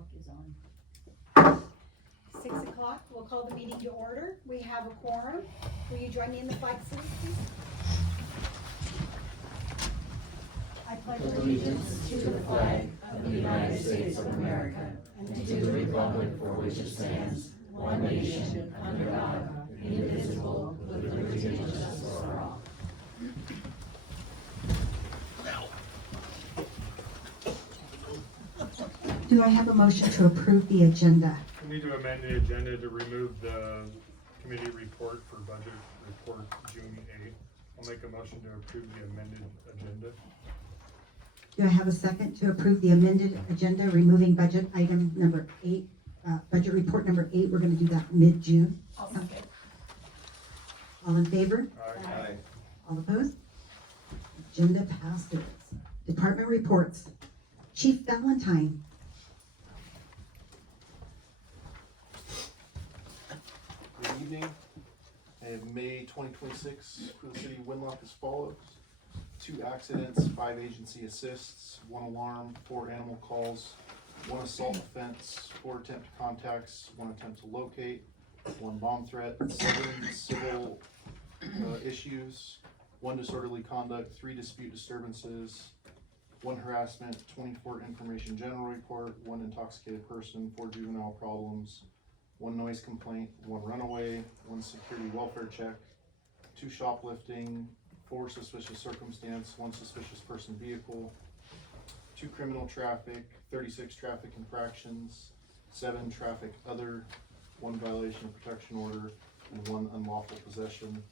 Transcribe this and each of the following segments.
clock is on. 6 o'clock, we'll call the meeting to order. We have a quorum. Will you join me in the flag salute, please? I pledge Allegiance to the flag of the United States of America and to the republic for which it stands, one nation, under God, indivisible, with liberty and justice for all. Do I have a motion to approve the agenda? We need to amend the agenda to remove the committee report for budget report June 8th. I'll make a motion to approve the amended agenda. Do I have a second to approve the amended agenda, removing budget item number 8, budget report number 8? We're going to do that mid-June. I'll second. All in favor? Aye. All opposed? Agenda passes. Department reports. Chief Valentine. Good evening. In May 2026 for the city of Winlock as follows: 2 accidents, 5 agency assists, 1 alarm, 4 animal calls, 1 assault offense, 4 attempt contacts, 1 attempt to locate, 1 bomb threat, 7 civil issues, 1 disorderly conduct, 3 dispute disturbances, 1 harassment, 24 information general report, 1 intoxicated person, 4 juvenile problems, 1 noise complaint, 1 runaway, 1 security welfare check, 2 shoplifting, 4 suspicious circumstance, 1 suspicious person vehicle, 2 criminal traffic, 36 traffic infractions, 7 traffic other, 1 violation of protection order, and 1 unlawful possession.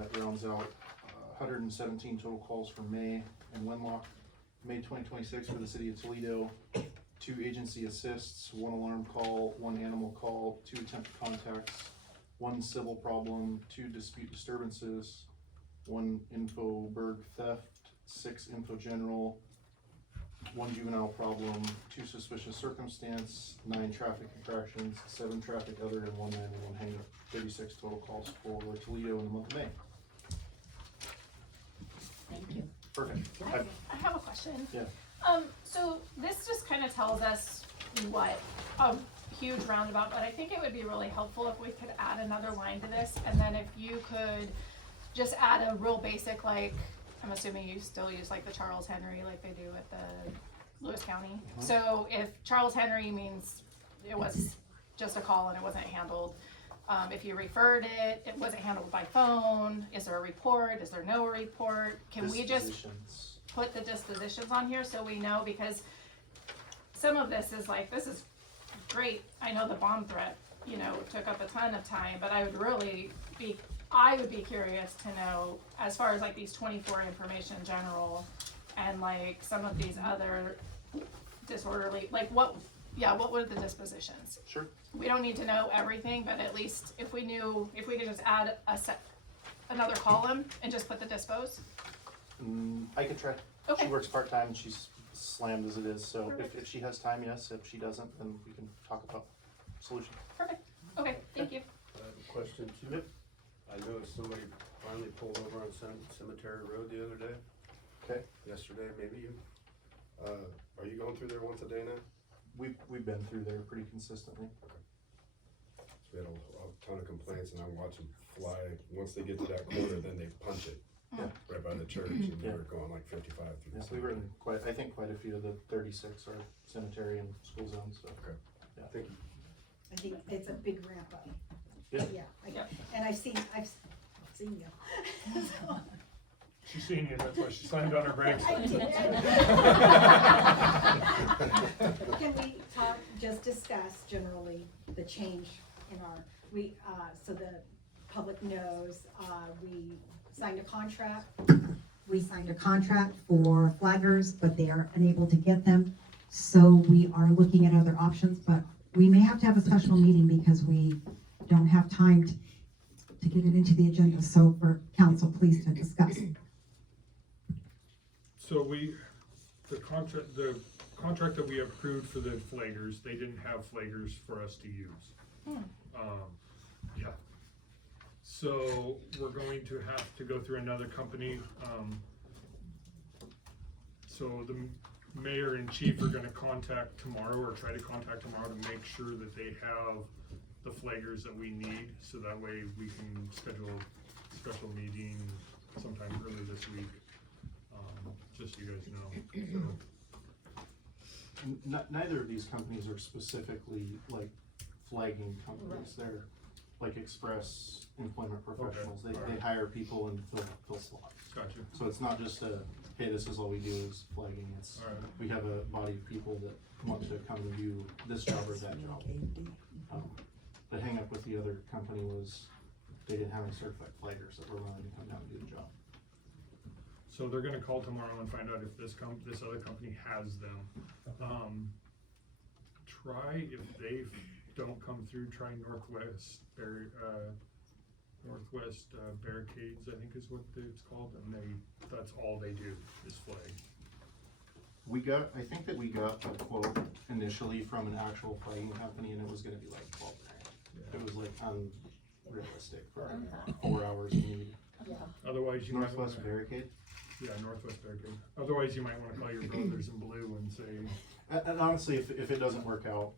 That rounds out 117 total calls for May in Winlock. May 2026 for the city of Toledo: 2 agency assists, 1 alarm call, 1 animal call, 2 attempt contacts, 1 civil problem, 2 dispute disturbances, 1 info burg theft, 6 info general, 1 juvenile problem, 2 suspicious circumstance, 9 traffic infractions, 7 traffic other, and 1 911 hang-up. 36 total calls for Toledo in the month of May. Thank you. Perfect. I have a question. Yeah. So this just kind of tells us what a huge roundabout, but I think it would be really helpful if we could add another line to this, and then if you could just add a real basic, like, I'm assuming you still use like the Charles Henry like they do at the Lewis County. So if Charles Henry means it was just a call and it wasn't handled, if you referred it, it wasn't handled by phone, is there a report, is there no report? Can we just Dispositions. put the dispositions on here so we know, because some of this is like, this is great. I know the bomb threat, you know, took up a ton of time, but I would be curious to know, as far as like these 24 information general and like some of these other disorderly, like what were the dispositions? Sure. We don't need to know everything, but at least if we could just add another column and just put the dispose. I could try. Okay. She works part-time and she's slammed as it is, so Perfect. if she has time, yes. If she doesn't, then we can talk about solutions. Perfect. Okay, thank you. I have a question too. Yep. I noticed somebody finally pulled over on Cemetery Road the other day, Okay. yesterday, maybe you. Are you going through there once a day now? We've been through there pretty consistently. So we had a ton of complaints, and I'm watching fly. Once they get to that corner, then they punch it. Yeah. Right by the church, and they Yeah. were going like 55 through Yes, the we were in quite a few of the 36 are cemetery and school zones, so. Okay. Yeah. Thank you. I think it's a big ramp up. Yeah. Yeah, and I've seen you. So, She's seen you, that's why she slammed on her brakes. I did. Can we discuss generally the change in so the public knows, we signed a contract. We signed a contract for flaggers, but they are unable to get them. So we are looking at other options, but we may have to have a special meeting because we don't have time to get it into the agenda. So for council, please to discuss. So the contract that we approved for the flaggers, they didn't have flaggers for us to use. Yeah. So we're going to have to go through another company. So mayor and chief are gonna contact tomorrow, or try to contact tomorrow to make sure that they have the flaggers that we need, so that way we can schedule a special meeting sometime early this week. Just so you guys know, so. Neither of these companies are specifically like flagging companies. They're like express employment professionals. Okay, They alright. hire people and fill slots. Gotcha. So it's not just a, hey, this is all we do is flagging. It's, Alright. we have a body of people that want to come and do this job or that job. The hang up with the other company was they didn't have any certified flaggers that were willing to come down and do the job. So they're gonna call tomorrow and find out if this other company has them. Try, if they don't come through, try Northwest Barricades, I think is what it's called, and that's all they do is flag. I think that we got a quote initially from an actual flagging company and it was gonna be like 12 grand. It was like unrealistic for 4 hours of need. Otherwise, you might Northwest wanna, Barricade? yeah, Northwest Barricade. Otherwise, you might wanna call your brothers in blue and say, And honestly, if it doesn't work out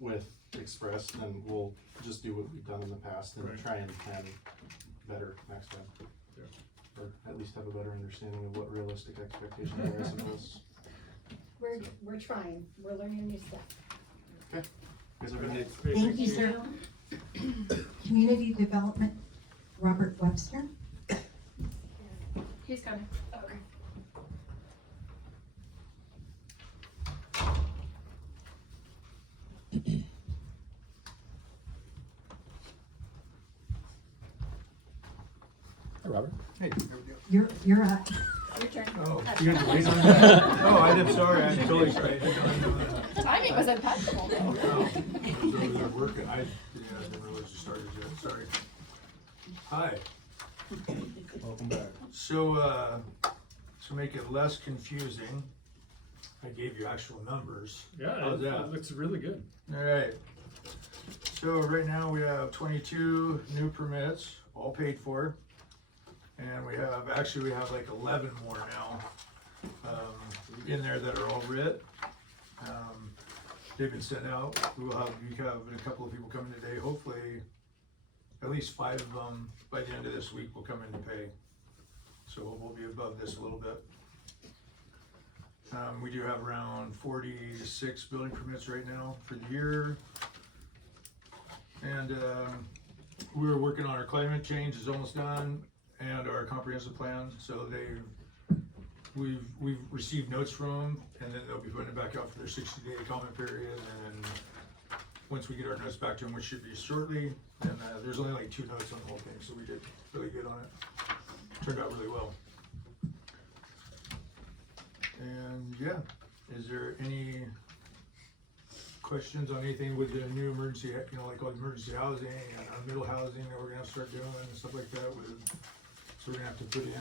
with Express, then we'll just do what we've done in the past and Right. try and plan better next time. Yeah. Or at least have a better understanding of what realistic expectations are, I suppose. We're trying, we're learning new stuff. Okay. Guys have a good night. hey, Thank you, sir. Community Development, Robert Webster. He's coming. Okay. Hi, Robert. Hey, You're up. Your turn. oh, you had to wait on that? Oh, I'm sorry, I'm totally sorry. Timing was impeccable though. Wow, those are working, I didn't realize you started yet, sorry. Hi, Welcome back. so, to make it less confusing, I gave you actual numbers. yeah, How's that? it looks really good. Alright, so right now we have 22 new permits, all paid for. And we have like 11 more now, in there that are all writ. They've been sent out, we have a couple of people coming today, hopefully at least 5 of them by the end of this week will come in to pay. So we'll be above this a little bit. We do have around 46 building permits right now for the year. And, we were working on our climate change, is almost done, and our comprehensive plan, so we've received notes from them, and then they'll be putting it back out for their 60-day comment period, and then once we get our notes back to them, which should be shortly, and there's only like 2 notes on the whole thing, so we did really good on it. Turned out really well. And yeah, is there any questions on anything with the new emergency, like all the emergency housing and middle housing that we're gonna have to start doing and stuff like that so we're gonna have to put in,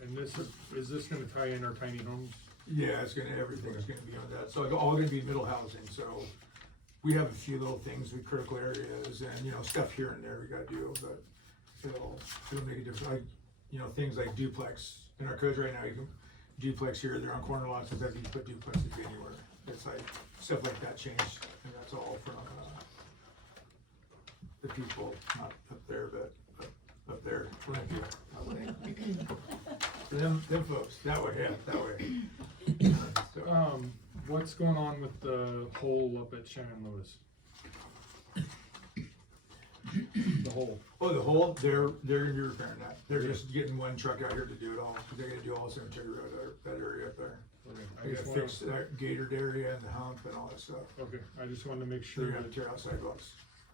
And is this gonna tie in our tiny homes? yeah, everything is gonna be on that, so all gonna be middle housing, so we have a few little things with critical areas and, stuff here and there we gotta do, but it'll make a difference, things like duplex, in our codes right now, you can duplex here, they're on corner lots, sometimes you can put duplexes anywhere, it's like, stuff like that changed, and that's all from, the people, not up there, but up there, them folks, that way, yeah, that way. So, What's going on with the hole up at Shannon Lewis? The hole. oh, the hole, they're repairing that, they're just getting one truck out here to do it all, they're gonna do all Cemetery Road, that area up there. I They just gotta wanna, fix that gated area and the hump and all that stuff. okay, I just wanted to make They're sure gonna that, tear out sidewalks.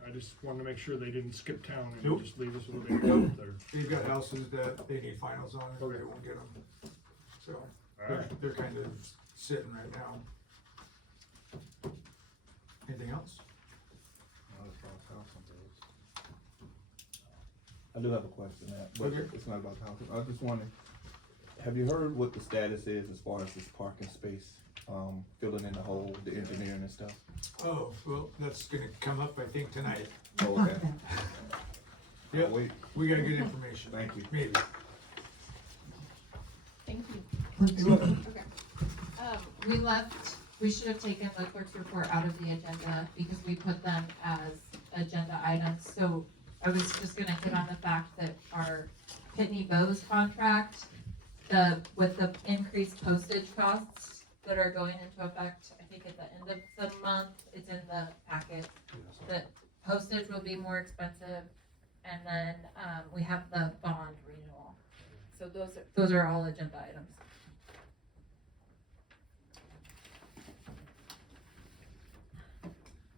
I just wanted to make sure they didn't skip town and Nope. just leave us with a big hole up there. They've got houses that they need finals on, and Okay. they won't get them. So, Alright. they're kind of sitting right now. Anything else? I do have a question, but Okay. it's not about the house. I was just wondering, have you heard what the status is as far as this parking space, filling in the hole, the engineering and stuff? Oh, well, that's gonna come up, I think, tonight. Oh, okay. Yep, Wait, we got good information. Thank you. Maybe. Thank you. Let's do it. Okay. we should have taken the clerk's report out of the agenda because we put them as agenda items. So I was just gonna hit on the fact that our Pitney Bowes contract, with the increased postage costs that are going into effect, I think at the end of the month, it's in the packet. The postage will be more expensive, and then, we have the bond renewal. So those are all agenda items.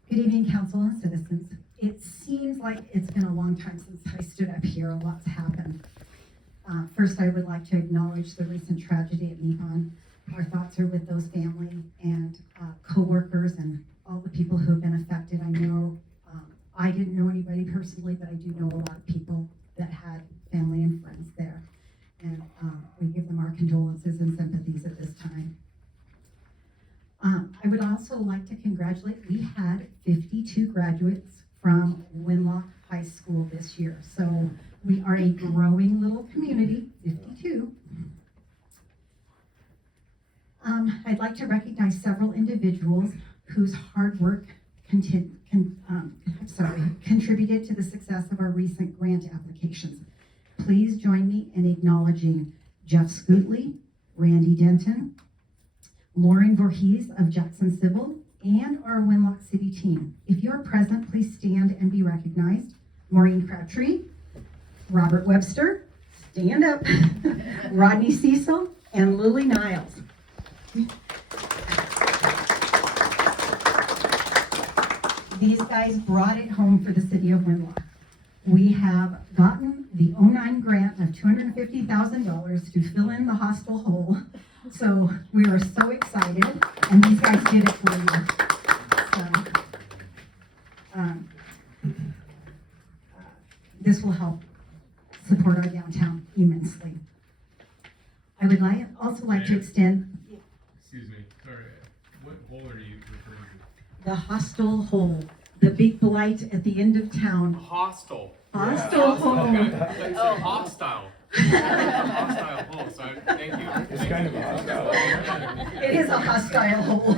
Good evening, council and citizens. It seems like it's been a long time since I stood up here. A lot's happened. First, I would like to acknowledge the recent tragedy at Nippon. Our thoughts are with those family and co-workers and all the people who have been affected. I know, I didn't know anybody personally, but I do know a lot of people that had family and friends there. And we give them our condolences and sympathies at this time. I would also like to congratulate, we had 52 graduates from Winlock High School this year. So we are a growing little community, 52. I'd like to recognize several individuals whose hard work contributed to the success of our recent grant applications. Please join me in acknowledging Jeff Scootley, Randy Denton, Lauren Voorhees of Jackson Civil, and our Winlock City team. If you're present, please stand and be recognized. Maureen Crabtree, Robert Webster, stand up, Rodney Cecil, and Lily Niles. These guys brought it home for the city of Winlock. We have gotten the 09 grant of $250,000 to fill in the hostel hole. So we are so excited, and these guys did it for you. So, this will help support our downtown immensely. I would also like to extend. Excuse me, sorry, what hole are you referring to? The hostel hole, the big blight at the end of town. Hostile. Hostel hole. Okay, I thought you said hostile. Hostile hole, so thank you. It's kind of a hostile. It is a hostile hole.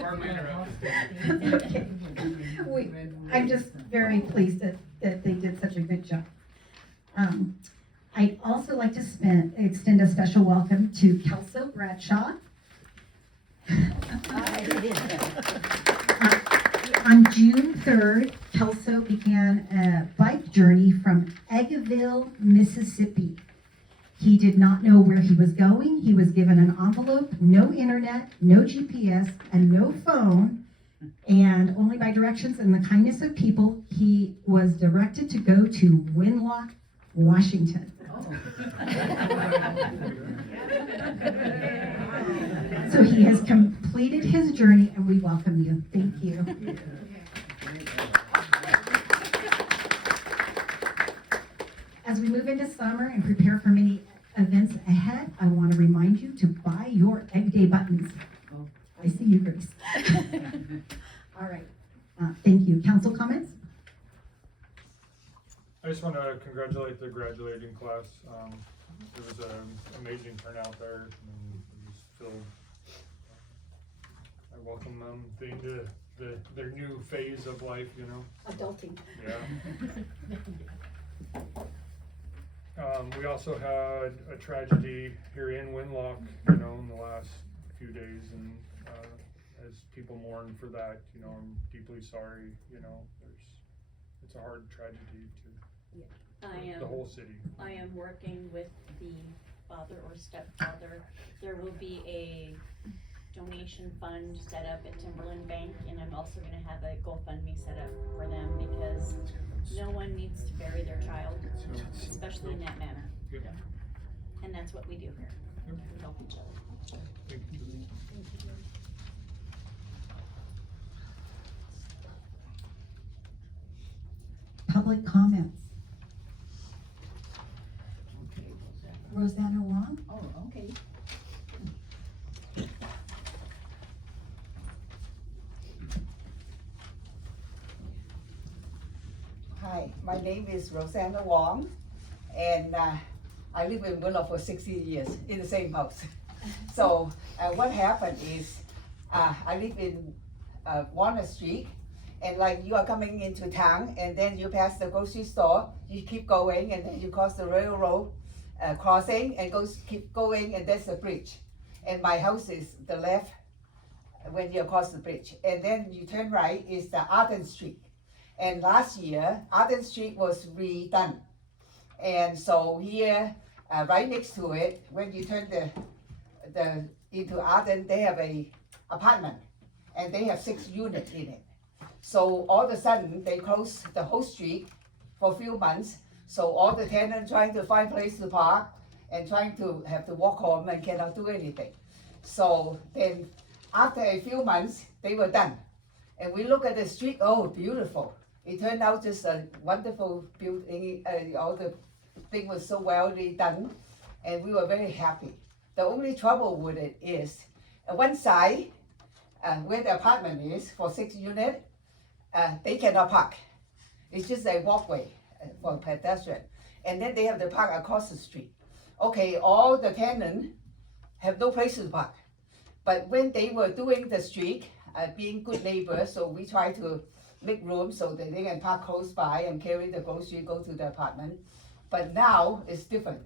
Hardly interrupted. Okay. I'm just very pleased that they did such a good job. I'd also like to extend a special welcome to Kelso Bradshaw. On June 3rd, Kelso began a bike journey from Eggville, Mississippi. He did not know where he was going. He was given an envelope, no internet, no GPS, and no phone, and only by directions and the kindness of people, he was directed to go to Winlock, Washington. So he has completed his journey, and we welcome you. Thank you. As we move into summer and prepare for many events ahead, I want to remind you to buy your Egg Day buttons. I see you, Grace. All right. Thank you. Council comments? I just want to congratulate the graduating class. There was an amazing turnout there, and I just feel I welcome them into their new phase of life, you know. Adulting. Yeah. We also had a tragedy here in Winlock, you know, in the last few days, and as people mourn for that, you know, I'm deeply sorry. You know, it's a hard tragedy to the whole city. I am working with the father or stepfather. There will be a donation fund set up at Timberland Bank, and I'm also gonna have a GoFundMe set up for them because no one needs to bury their child, especially in that manner. Yep. And that's what we do here. We help each other. Thank you. Public comments. Rosanna Wong? Oh, okay. Hi, my name is Rosanna Wong, and I live in Winlock for 16 years in the same house. So what happened is, I live in Walnut Street, and like you are coming into town, and then you pass the grocery store, you keep going, and then you cross the railroad crossing, and keep going, and there's a bridge. And my house is the left when you cross the bridge, and then you turn right is the Arden Street. And last year, Arden Street was redone, and so here, right next to it, when you turn into Arden, they have a apartment, and they have 6 units in it. So all of a sudden, they closed the whole street for a few months. So all the tenants trying to find place to park and trying to have to walk home and cannot do anything. So then, after a few months, they were done. And we look at the street, oh, beautiful. It turned out just a wonderful building. All the thing was so well done, and we were very happy. The only trouble with it is, one side, where the apartment is for 6 units, they cannot park. It's just a walkway for pedestrian. And then they have to park across the street. Okay, all the tenants have no place to park. But when they were doing the street, being good neighbors, so we try to make room so that they can park close by and carry the grocery, go to the apartment. But now it's different.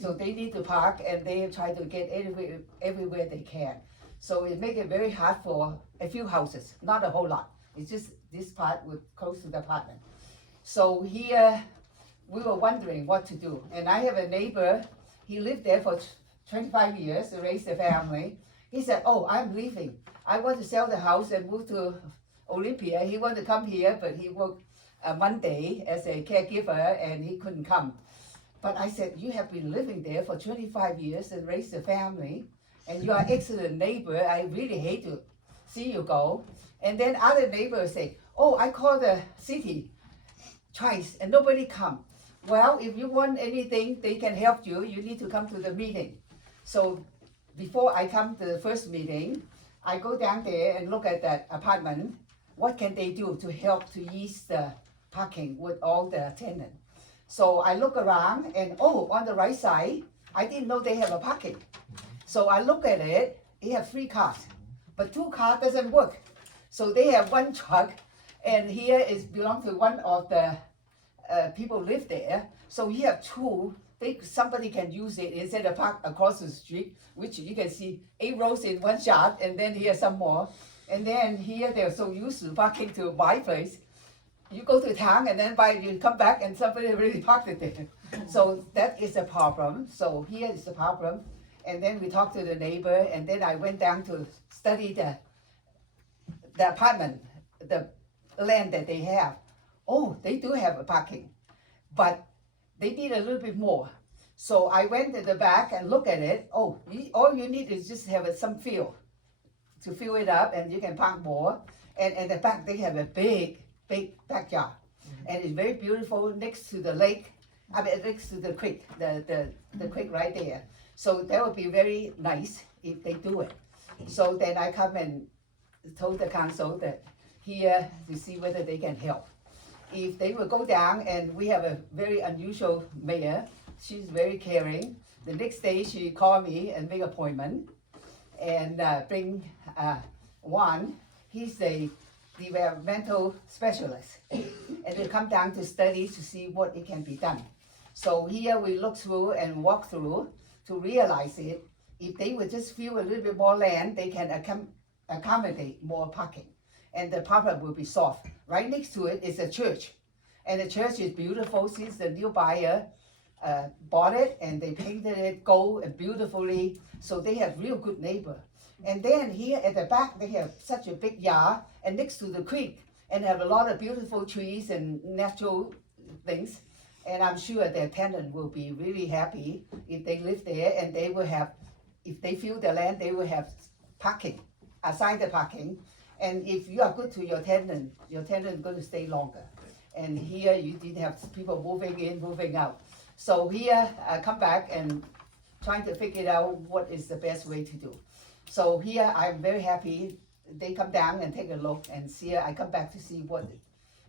So they need to park, and they try to get everywhere they can. So it makes it very hard for a few houses, not a whole lot. It's just this part with close to the apartment. So here, we were wondering what to do. And I have a neighbor, he lived there for 25 years, raised a family. He said, oh, I'm leaving. I want to sell the house and move to Olympia. He wanted to come here, but he worked Monday as a caregiver, and he couldn't come. But I said, you have been living there for 25 years and raised a family, and you are an excellent neighbor. I really hate to see you go. And then other neighbors say, oh, I called the city twice and nobody come. Well, if you want anything, they can help you. You need to come to the meeting. So before I come to the first meeting, I go down there and look at that apartment. What can they do to help to ease the parking with all the tenants? So I look around, and oh, on the right side, I didn't know they have a parking. So I look at it, they have 3 cars, but 2 cars doesn't work. So they have 1 truck, and here is belong to one of the people live there. So you have 2, somebody can use it instead of park across the street, which you can see 8 rows in 1 shot, and then here some more. And then here they're so used to parking to my place. You go to town and then you come back and somebody already parked it there. So that is a problem. So here is the problem. And then we talked to the neighbor, and then I went down to study the apartment, the land that they have. Oh, they do have a parking, but they need a little bit more. So I went to the back and looked at it. Oh, all you need is just have some fill to fill it up, and you can park more. And at the back, they have a big backyard, and it's very beautiful next to the lake. I mean, next to the creek, the creek right there. So that would be very nice if they do it. So then I come and told the council that here to see whether they can help. If they will go down, and we have a very unusual mayor, she's very caring. The next day she called me and make appointment, and bring Juan. He's a developmental specialist, and they come down to study to see what it can be done. So here we look through and walk through to realize it. If they would just fill a little bit more land, they can accommodate more parking, and the problem will be solved. Right next to it is a church, and the church is beautiful since the new buyer bought it, and they painted it gold and beautifully, so they have real good neighbor. And then here at the back, they have such a big yard, and next to the creek, and have a lot of beautiful trees and natural things. And I'm sure their tenant will be really happy if they live there, and they will have, if they fill the land, they will have parking, assigned parking. And if you are good to your tenant is going to stay longer. And here you didn't have people moving in, moving out. So here I come back and trying to figure out what is the best way to do. So here I'm very happy. They come down and take a look and see. I come back to see what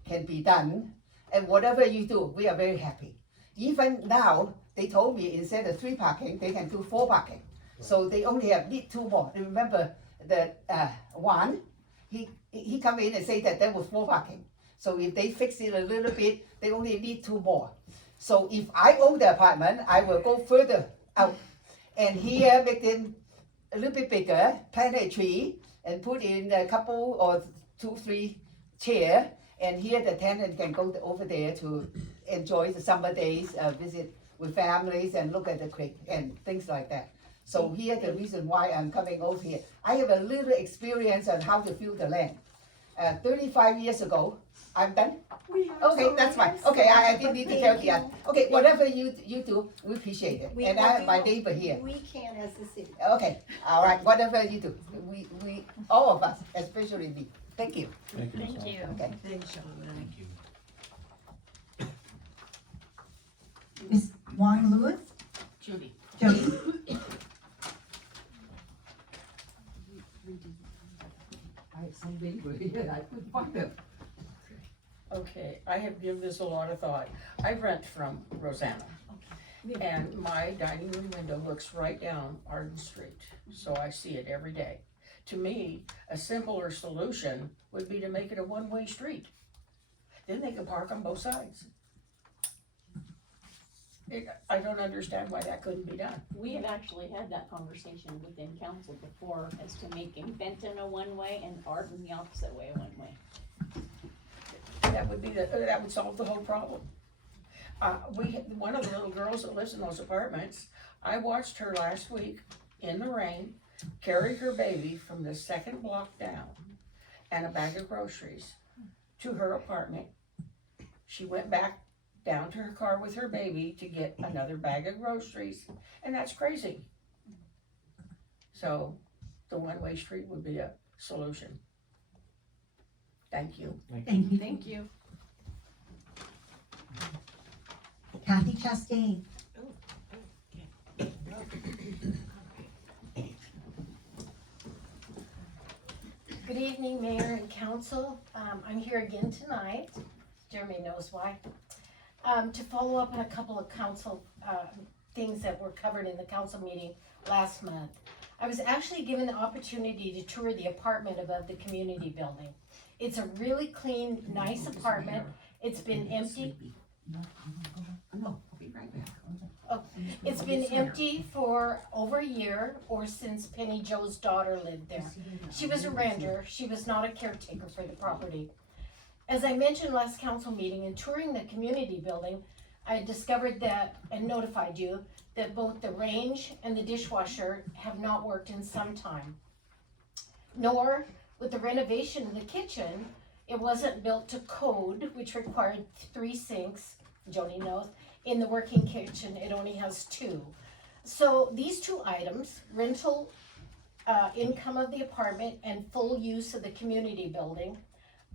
can be done. And whatever you do, we are very happy. Even now, they told me instead of 3 parking, they can do 4 parking. So they only need 2 more. Remember the one, he come in and say that there was 4 parking. So if they fix it a little bit, they only need 2 more. So if I own the apartment, I will go further out. And here make them a little bit bigger, plant a tree, and put in a couple or 2, 3 chair. And here the tenant can go over there to enjoy the summer days, visit with families and look at the creek and things like that. So here the reason why I'm coming over here. I have a little experience on how to fill the land. 35 years ago, I'm done. Okay, that's fine. Okay, I didn't need to tell you. Okay, whatever you do, we appreciate it. And I have my neighbor here. We can as the city. Okay, all right, whatever you do, we, all of us, especially me. Thank you. Thank you. Ms. Hall. you. Okay. Ms. Juan Lewis? Judy. Jody? I have some paper here, I couldn't find them. Okay, I have given this a lot of thought. I rent from Rosanna. And my dining room window looks right down Arden Street, so I see it every day. To me, a simpler solution would be to make it a one-way street. Then they can park on both sides. I don't understand why that couldn't be done. We have actually had that conversation within council before as to making Benton a one-way and Arden the opposite way a one-way. That would solve the whole problem. One of the little girls that lives in those apartments, I watched her last week in the rain, carry her baby from the 2nd block down and a bag of groceries to her apartment. She went back down to her car with her baby to get another bag of groceries, and that's crazy. So the one-way street would be a solution. Thank you. Thank you. Thank you. Kathy Chastain? Good evening, Mayor and Council. I'm here again tonight, Jeremy knows why, to follow up on a couple of council things that were covered in the council meeting last month. I was actually given the opportunity to tour the apartment above the community building. It's a really clean, nice apartment. It's been empty. No, I'll be right back. Oh, it's been empty for over a year or since Penny Joe's daughter lived there. She was a renter. She was not a caretaker for the property. As I mentioned last council meeting, in touring the community building, I discovered that and notified you that both the range and the dishwasher have not worked in some time. Nor, with the renovation of the kitchen, it wasn't built to code, which required 3 sinks, Jody knows. In the working kitchen, it only has 2. So these 2 items, rental income of the apartment and full use of the community building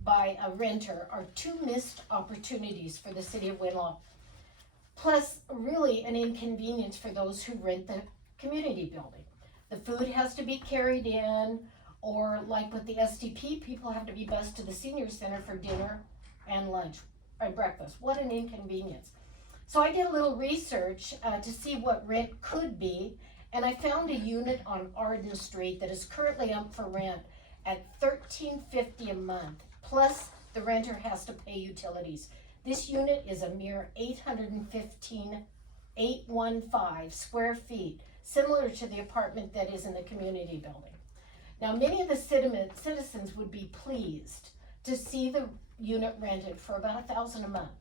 by a renter, are 2 missed opportunities for the city of Winlock. Plus, really an inconvenience for those who rent the community building. The food has to be carried in, or like with the SDP, people have to be bused to the senior center for dinner and lunch and breakfast. What an inconvenience. So I did a little research to see what rent could be, and I found a unit on Arden Street that is currently up for rent at $13.50 a month, plus the renter has to pay utilities. This unit is a mere 815 square feet, similar to the apartment that is in the community building. Now, many of the citizens would be pleased to see the unit rented for about $1,000 a month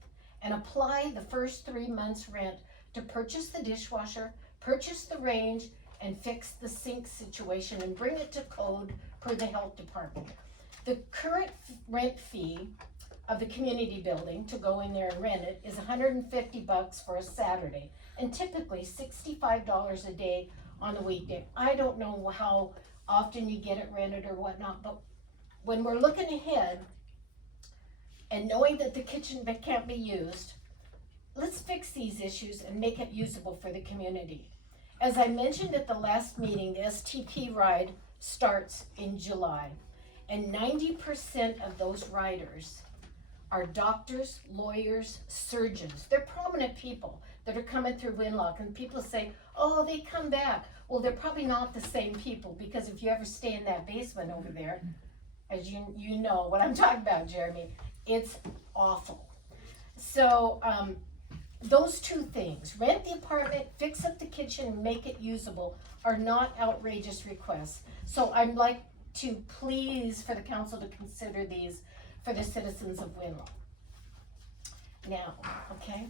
and apply the first 3 months rent to purchase the dishwasher, purchase the range, and fix the sink situation and bring it to code per the health department. The current rent fee of the community building to go in there and rent it is $150 for a Saturday, and typically $65 a day on the weekday. I don't know how often you get it rented or whatnot, but when we're looking ahead and knowing that the kitchen can't be used, let's fix these issues and make it usable for the community. As I mentioned at the last meeting, the STP ride starts in July, and 90% of those riders are doctors, lawyers, surgeons. They're prominent people that are coming through Winlock, and people say, oh, they come back. Well, they're probably not the same people, because if you ever stay in that basement over there, as you know what I'm talking about, Jeremy, it's awful. So, those two things, rent the apartment, fix up the kitchen, and make it usable, are not outrageous requests. So I'd like to please for the council to consider these for the citizens of Winlock. Now, okay?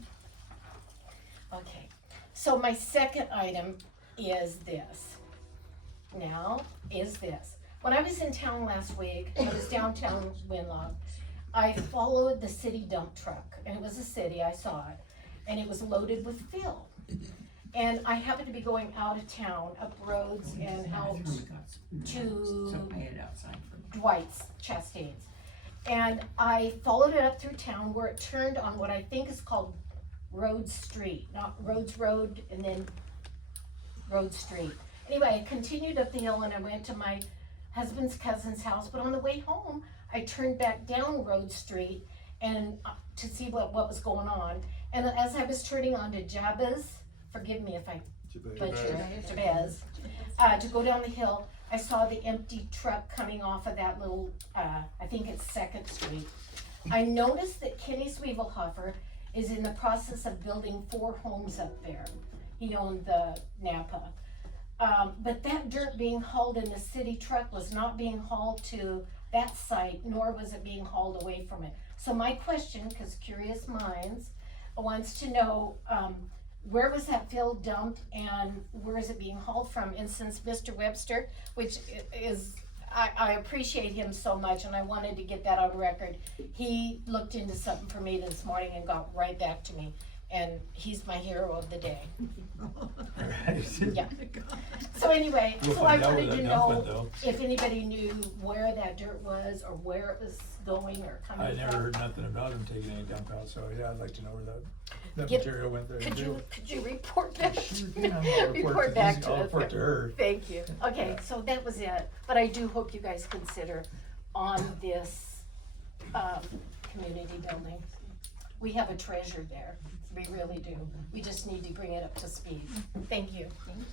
Okay, so my second item is this. When I was in town last week, I was downtown Winlock, I followed the city dump truck, and it was a city, I saw it, and it was loaded with fill. And I happened to be going out of town, up roads and out to Dwight's, Chastain's. And I followed it up through town where it turned on what I think is called Rhodes Street, not Rhodes Road and then Rhodes Street. Anyway, I continued up the hill and I went to my husband's cousin's house, but on the way home, I turned back down Rhodes Street and to see what was going on. And as I was turning onto Jabez, forgive me if I butcher Jabez, to go down the hill, I saw the empty truck coming off of that little, I think it's 2nd Street. I noticed that Kenny Sweevelhofer is in the process of building 4 homes up there. He owned the Napa. But that dirt being hauled in the city truck was not being hauled to that site, nor was it being hauled away from it. So my question, because curious minds, wants to know, where was that fill dumped and where is it being hauled from? And since Mr. Webster, which is, I appreciate him so much and I wanted to get that on record, he looked into something for me this morning and got right back to me. And he's my hero of the day. Yeah. So anyway, so I wanted to know if anybody knew where that dirt was or where it was going or coming from. I never heard nothing about him taking any dump out, so yeah, I'd like to know where that Get- material went there. Could you report back to me? I'll Report back to I'll us. report to her. Thank you. Okay, so that was it, but I do hope you guys consider on this, community building. We have a treasure there, we really do. We just need to bring it up to speed. Thank you. Thank you.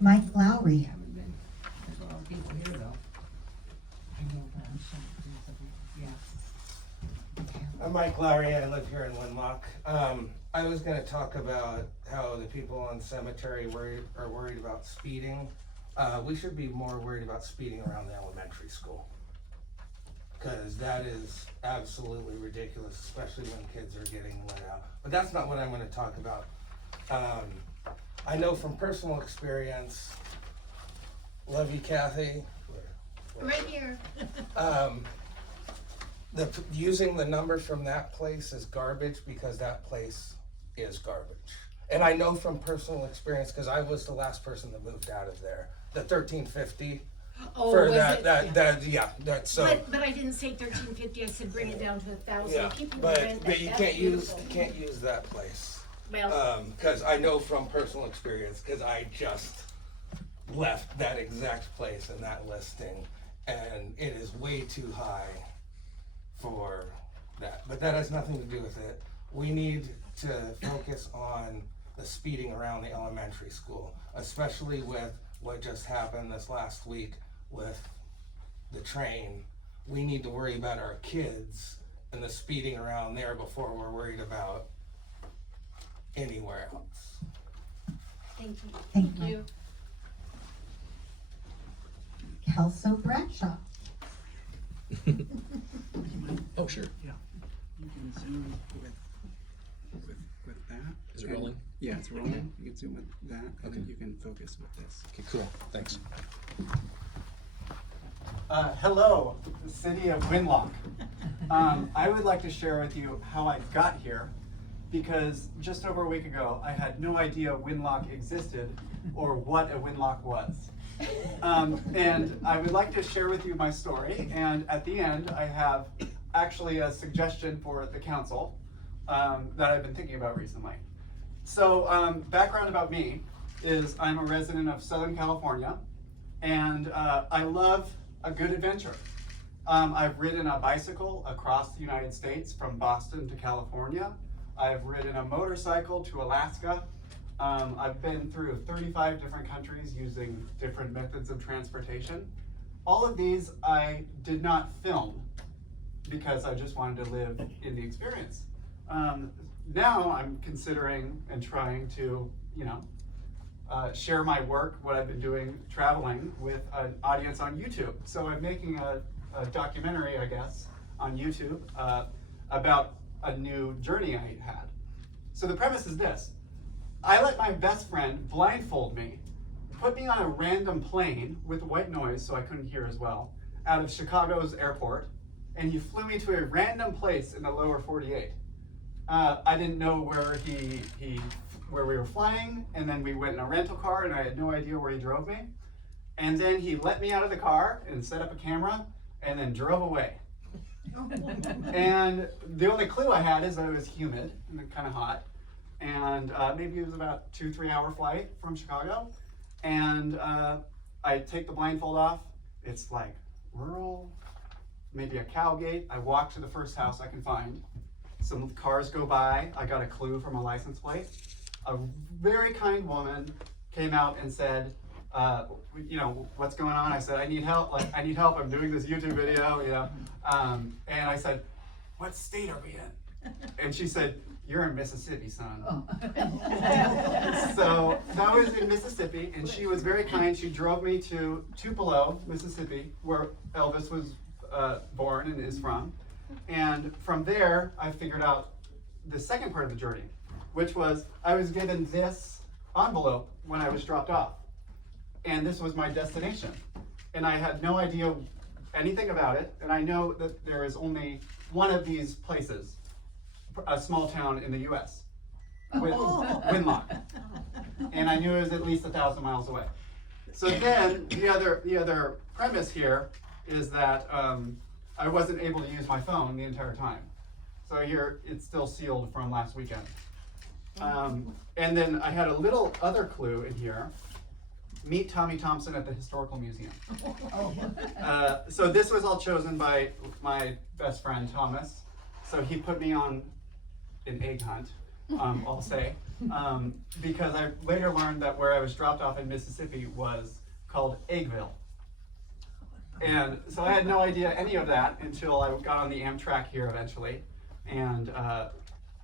Mike Lowry. I'm Mike Lowry, I live here in Winlock. I was gonna talk about how the people on Cemetery are worried about speeding. We should be more worried about speeding around the elementary school. Cause that is absolutely ridiculous, especially when kids are getting let out. But that's not what I'm gonna talk about. I know from personal experience, love you, Kathy. Right here. Using the numbers from that place is garbage because that place is garbage. And I know from personal experience, cause I was the last person that moved out of there. The 1350. Oh, For was that, it? that's so. But I didn't say 1350, I said bring it down to 1,000. Yeah, Keep but rent, you that's can't beautiful. use that place. Well, Cause I know from personal experience, cause I just left that exact place in that listing, and it is way too high for that. But that has nothing to do with it. We need to focus on the speeding around the elementary school, especially with what just happened this last week with the train. We need to worry about our kids and the speeding around there before we're worried about anywhere else. thank you. Thank you. Kelso Bradshaw. Oh, sure. Yeah, you can zoom with that. Is it And- rolling? Yeah, it's rolling. You can zoom with that, and Okay. then you can focus with this. Okay, cool, thanks. Hello, the city of Winlock. I would like to share with you how I got here, because just over a week ago, I had no idea Winlock existed or what a Winlock was. And I would like to share with you my story, and at the end, I have actually a suggestion for the council that I've been thinking about recently. So, background about me is I'm a resident of Southern California, and I love a good adventure. I've ridden a bicycle across the United States from Boston to California. I've ridden a motorcycle to Alaska. I've been through 35 different countries using different methods of transportation. All of these I did not film because I just wanted to live in the experience. Now I'm considering and trying to, share my work, what I've been doing traveling, with an audience on YouTube. So I'm making a documentary, I guess, on YouTube about a new journey I had. So the premise is this. I let my best friend blindfold me, put me on a random plane with white noise so I couldn't hear as well, out of Chicago's airport, and he flew me to a random place in the lower 48. I didn't know where where we were flying, and then we went in a rental car, and I had no idea where he drove me. And then he let me out of the car and set up a camera, and then drove away. And the only clue I had is that it was humid and kind of hot, and maybe it was about 2-3 hour flight from Chicago. And I take the blindfold off. It's like rural, maybe a cow gate. I walk to the first house I can find. Some cars go by. I got a clue from a license plate. A very kind woman came out and said, what's going on? I said, I need help. I need help. I'm doing this YouTube video, and I said, what state are we in? And she said, you're in Mississippi, son. So that was in Mississippi, and she was very kind. She drove me to Tupelo, Mississippi, where Elvis was born and is from. And from there, I figured out the second part of the journey, which was I was given this envelope when I was dropped off. And this was my destination. And I had no idea anything about it. And I know that there is only one of these places, a small town in the US, with Winlock. And I knew it was at least 1,000 miles away. So then the other premise here is that I wasn't able to use my phone the entire time. So here it's still sealed from last weekend. And then I had a little other clue in here. Meet Tommy Thompson at the Historical Museum. So this was all chosen by my best friend, Thomas. So he put me on an egg hunt, I'll say, because I later learned that where I was dropped off in Mississippi was called Eggville. And so I had no idea any of that until I got on the Amtrak here eventually. And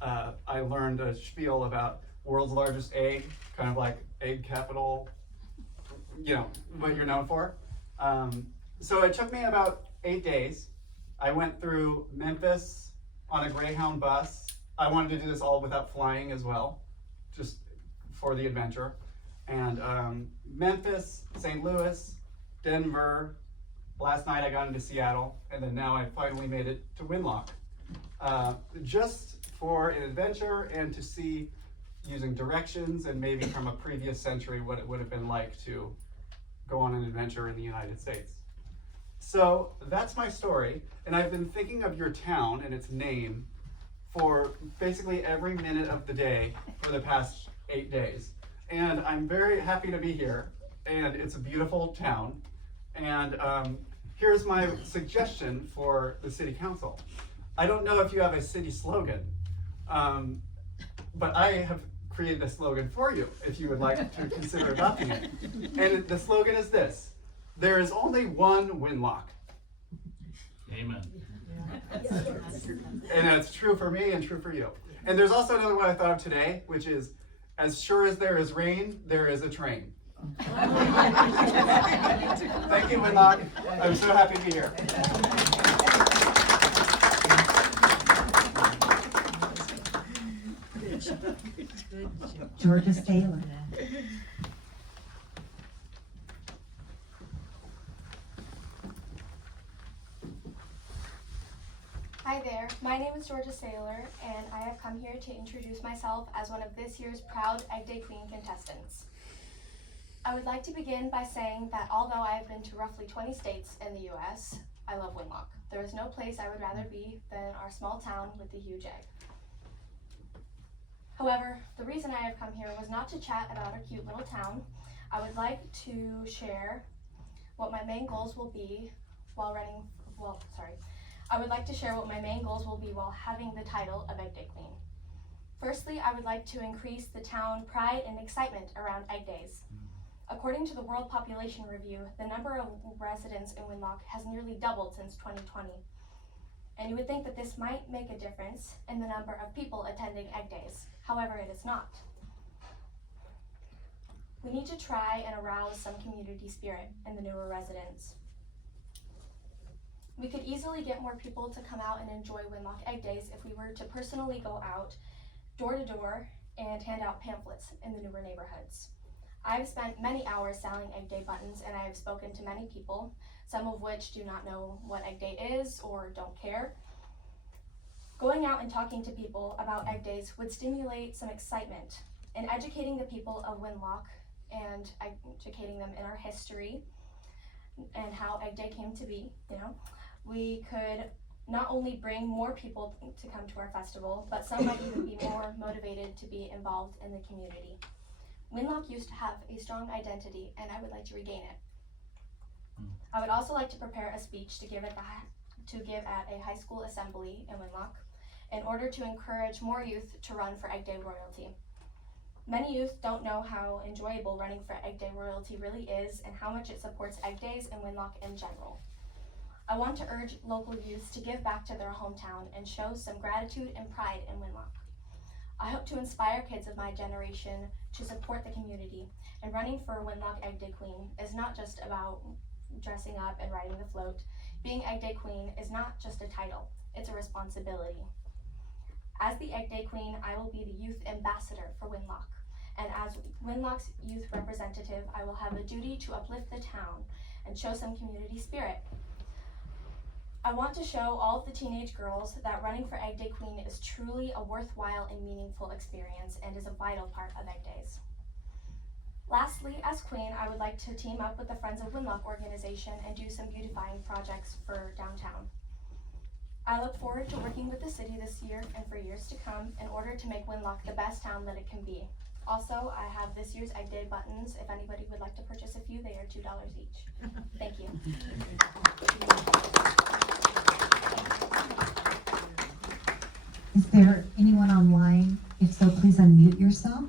I learned a spiel about world's largest egg, kind of like egg capital, what you're known for. So it took me about 8 days. I went through Memphis on a Greyhound bus. I wanted to do this all without flying as well, just for the adventure. And Memphis, St. Louis, Denver. Last night I got into Seattle, and then now I finally made it to Winlock. Just for an adventure and to see, using directions and maybe from a previous century, what it would have been like to go on an adventure in the United States. So that's my story, and I've been thinking of your town and its name for basically every minute of the day for the past 8 days. And I'm very happy to be here, and it's a beautiful town. And here's my suggestion for the city council. I don't know if you have a city slogan, but I have created a slogan for you if you would like to consider adopting it. And the slogan is this: there is only one Winlock. Amen. And that's true for me and true for you. And there's also another one I thought of today, which is, as sure as there is rain, there is a train. Thank you, Winlock. I'm so happy to be here. Georgia Sailor. Hi there, my name is Georgia Sailor, and I have come here to introduce myself as one of this year's proud Egg Day Queen contestants. I would like to begin by saying that although I have been to roughly 20 states in the US, I love Winlock. There is no place I would rather be than our small town with the huge egg. However, the reason I have come here was not to chat about our cute little town. I would like to share what my main goals will be while having the title of Egg Day Queen. Firstly, I would like to increase the town pride and excitement around Egg Days. According to the World Population Review, the number of residents in Winlock has nearly doubled since 2020. And you would think that this might make a difference in the number of people attending Egg Days. However, it is not. We need to try and arouse some community spirit in the newer residents. We could easily get more people to come out and enjoy Winlock Egg Days if we were to personally go out door to door and hand out pamphlets in the newer neighborhoods. I've spent many hours selling Egg Day buttons, and I have spoken to many people, some of which do not know what Egg Day is or don't care. Going out and talking to people about Egg Days would stimulate some excitement in educating the people of Winlock and educating them in our history and how Egg Day came to be. We could not only bring more people to come to our festival, but some might even be more motivated to be involved in the community. Winlock used to have a strong identity, and I would like to regain it. I would also like to prepare a speech to give at a high school assembly in Winlock in order to encourage more youth to run for Egg Day royalty. Many youth don't know how enjoyable running for Egg Day royalty really is and how much it supports Egg Days and Winlock in general. I want to urge local youths to give back to their hometown and show some gratitude and pride in Winlock. I hope to inspire kids of my generation to support the community, and running for Winlock Egg Day Queen is not just about dressing up and riding the float. Being Egg Day Queen is not just a title, it's a responsibility. As the Egg Day Queen, I will be the youth ambassador for Winlock, and as Winlock's youth representative, I will have a duty to uplift the town and show some community spirit. I want to show all of the teenage girls that running for Egg Day Queen is truly a worthwhile and meaningful experience and is a vital part of Egg Days. Lastly, as Queen, I would like to team up with the Friends of Winlock organization and do some beautifying projects for downtown. I look forward to working with the city this year and for years to come in order to make Winlock the best town that it can be. Also, I have this year's Egg Day buttons. If anybody would like to purchase a few, they are $2 each. Thank you. Is there anyone online? If so, please unmute yourself.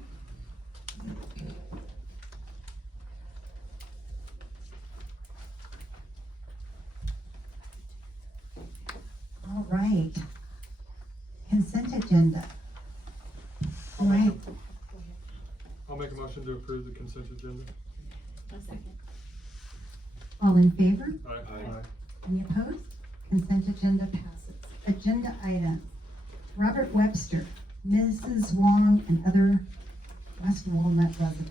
All right. Consent agenda. All right. I'll make a motion to approve the consent agenda. All in favor? Aye. Any opposed? Consent agenda passes. Agenda items. Robert Webster, Mrs. Wong, and other West Walnut residents.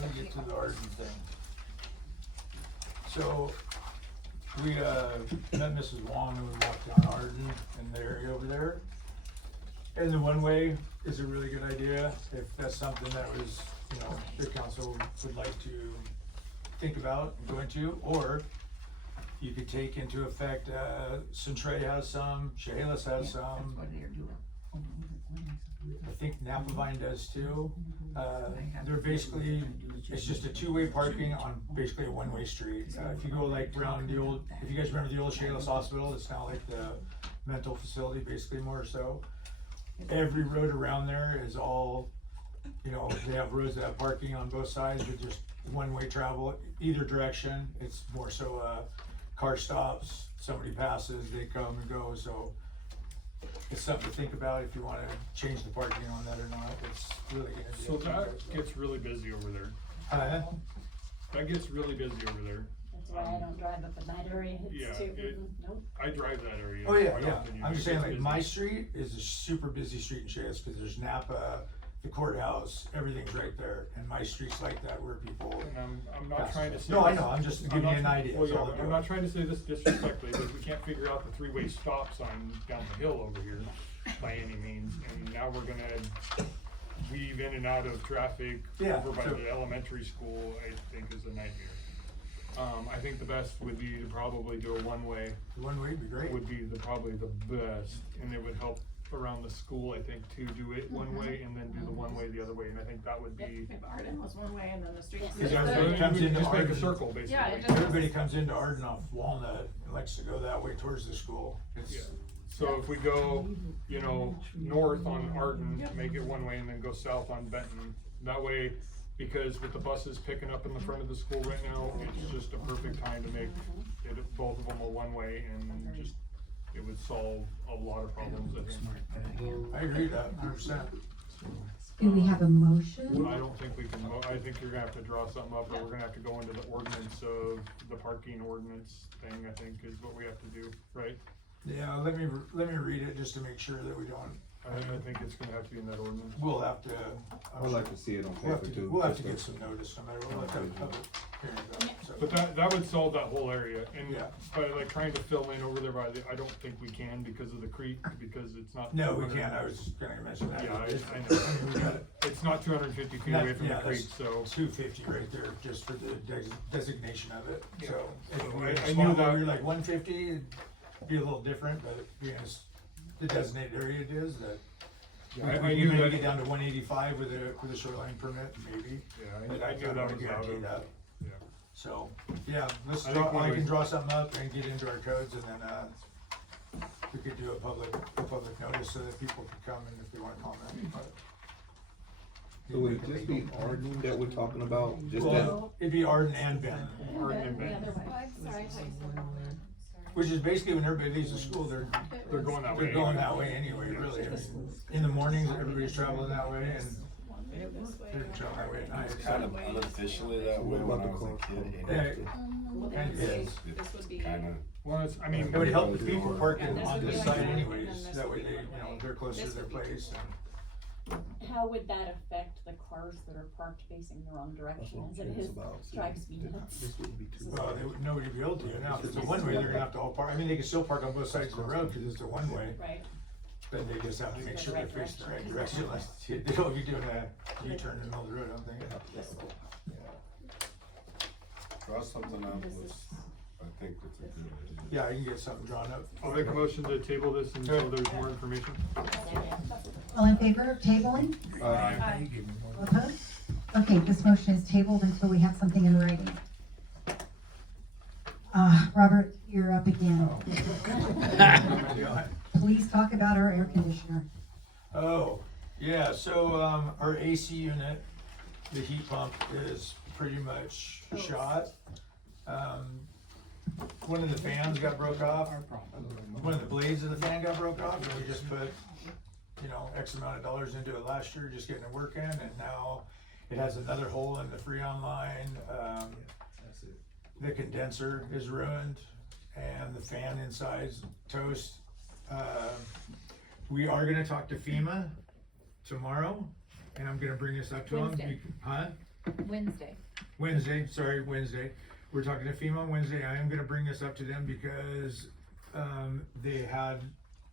Let me get to the Arden thing. So, we met Mrs. Wong and we walked down Arden in the area over there. And the one-way is a really good idea, if that's something that was, the council would like to think about and go into, or you could take into effect, Centray has some, Chehalis has some. I think Napavine does too. They're basically, it's just a two-way parking on basically a one-way street. If you go like around the old, if you guys remember the old Chehalis Hospital, it's now like the mental facility, basically more so. Every road around there is all, they have roads that have parking on both sides with just one-way travel, either direction. It's more so, car stops, somebody passes, they come and go, so it's something to think about if you wanna change the parking on that or not. It's really gonna be. So that gets really busy over there. That gets really busy over there. That's why I don't drive up in that area. It's too, nope. I drive that area. Oh, yeah, quite yeah. often. I'm just It saying, gets like, busy. my street is a super busy street in Chase, cause there's Napa, the courthouse, everything's right there, and my street's like that where people. And I'm not trying to say. No, I this- know, I'm just I'm giving you not- an idea. Well, that's all yeah, I'm I'm doing. not trying to say this disrespectfully, but we can't figure out the three-way stop sign down the hill over here by any means, and now we're gonna weave in and out of traffic over by the elementary school, I think is a nightmare. I think the best would be to probably do a one-way. One-way would be great. Would be probably the best, and it would help around the school, I think, to do it one way and then do the one way the other way, and I think that would be. If Arden was one way and then the street. Because everybody comes into Just make a Arden. circle, basically. Yeah, it just- Everybody comes into Arden off Walnut and likes to go that way towards the school. It's, Yeah. So if we go, you know, north on Arden, make it one way and then go south on Benton, that way, because with the buses picking up in the front of the school right now, it's just a perfect time to make it, both of them a one way and just, it would solve a lot of problems, I think. I agree with that 100%. Do we have a motion? I don't think we can, I think you're gonna have to draw something up, or we're gonna have to go into the ordinance of, the parking ordinance thing, I think, is what we have to do, right? Yeah, let me read it just to make sure that we don't. I think it's gonna have to be in that ordinance. We'll have to. I'd like to see it on We'll have paper to, too. we'll have to get some notice, no matter what, we'll have to have a public hearing about it, so. But that would solve that whole area, and Yeah. by like trying to fill in over there by the, I don't think we can because of the creek, because it's not. No, we 200 can't, I was gonna mention that. Yeah, I know, We got it. it's not 250 feet away from the creek, so. 250 right there, just for the designation of it, Yeah. so. If So we I had a knew spot where that- we were like 150, it'd be a little different, but being as the designated area it is, that. Yeah, We I could knew maybe that. get down to 185 with a shoreline permit, maybe. Yeah, But I knew that can't was out guarantee of, that. yeah. So, yeah, let's I think draw, when I we- can draw something up and get into our codes and then, we could do a public notice so that people can come and if they wanna comment. So would it just be Arden that we're talking about, just that? Well, it'd be Arden and Benton, Arden and Benton. which is basically when everybody leaves the school, they're going that way. they're going that way anyway, really. I mean, in the mornings, everybody's traveling that way and they're traveling that way at night. It's kind of unofficially that way when I was a kid. Yeah, and it is. It's kinda. Well, it's, I mean. It would help the people parking on this side anyways, that way they, you know, they're closer to their place and. How would that affect the cars that are parked facing the wrong direction as it is, drives me nuts. Well, nobody would be able to, now if it's a one-way, they're gonna have to all park, I mean, they can still park on both sides of the road, cause it's a one-way. Right. But they just have to make sure they're facing the right direction, unless you don't, you're doing a U-turn in the middle of the road, I'm thinking. Draw something up, I think it's a good idea. Yeah, I can get something drawn up. I'll make a motion to table this until there's more information. All in favor of tabling? All opposed? Okay, this motion is tabled until we have something in writing. Robert, you're up again. Please talk about our air conditioner. Oh, yeah, so, our AC unit, the heat pump is pretty much shot. One of the fans got broke off, one of the blades of the fan got broke off, and we just put, you know, X amount of dollars into it last year, just getting it working, and now it has another hole in the Freon line. The condenser is ruined, and the fan inside's toast. We are gonna talk to FEMA tomorrow, and I'm gonna bring this up to them. Wednesday. Huh? Wednesday. Wednesday. We're talking to FEMA on Wednesday. I am gonna bring this up to them because,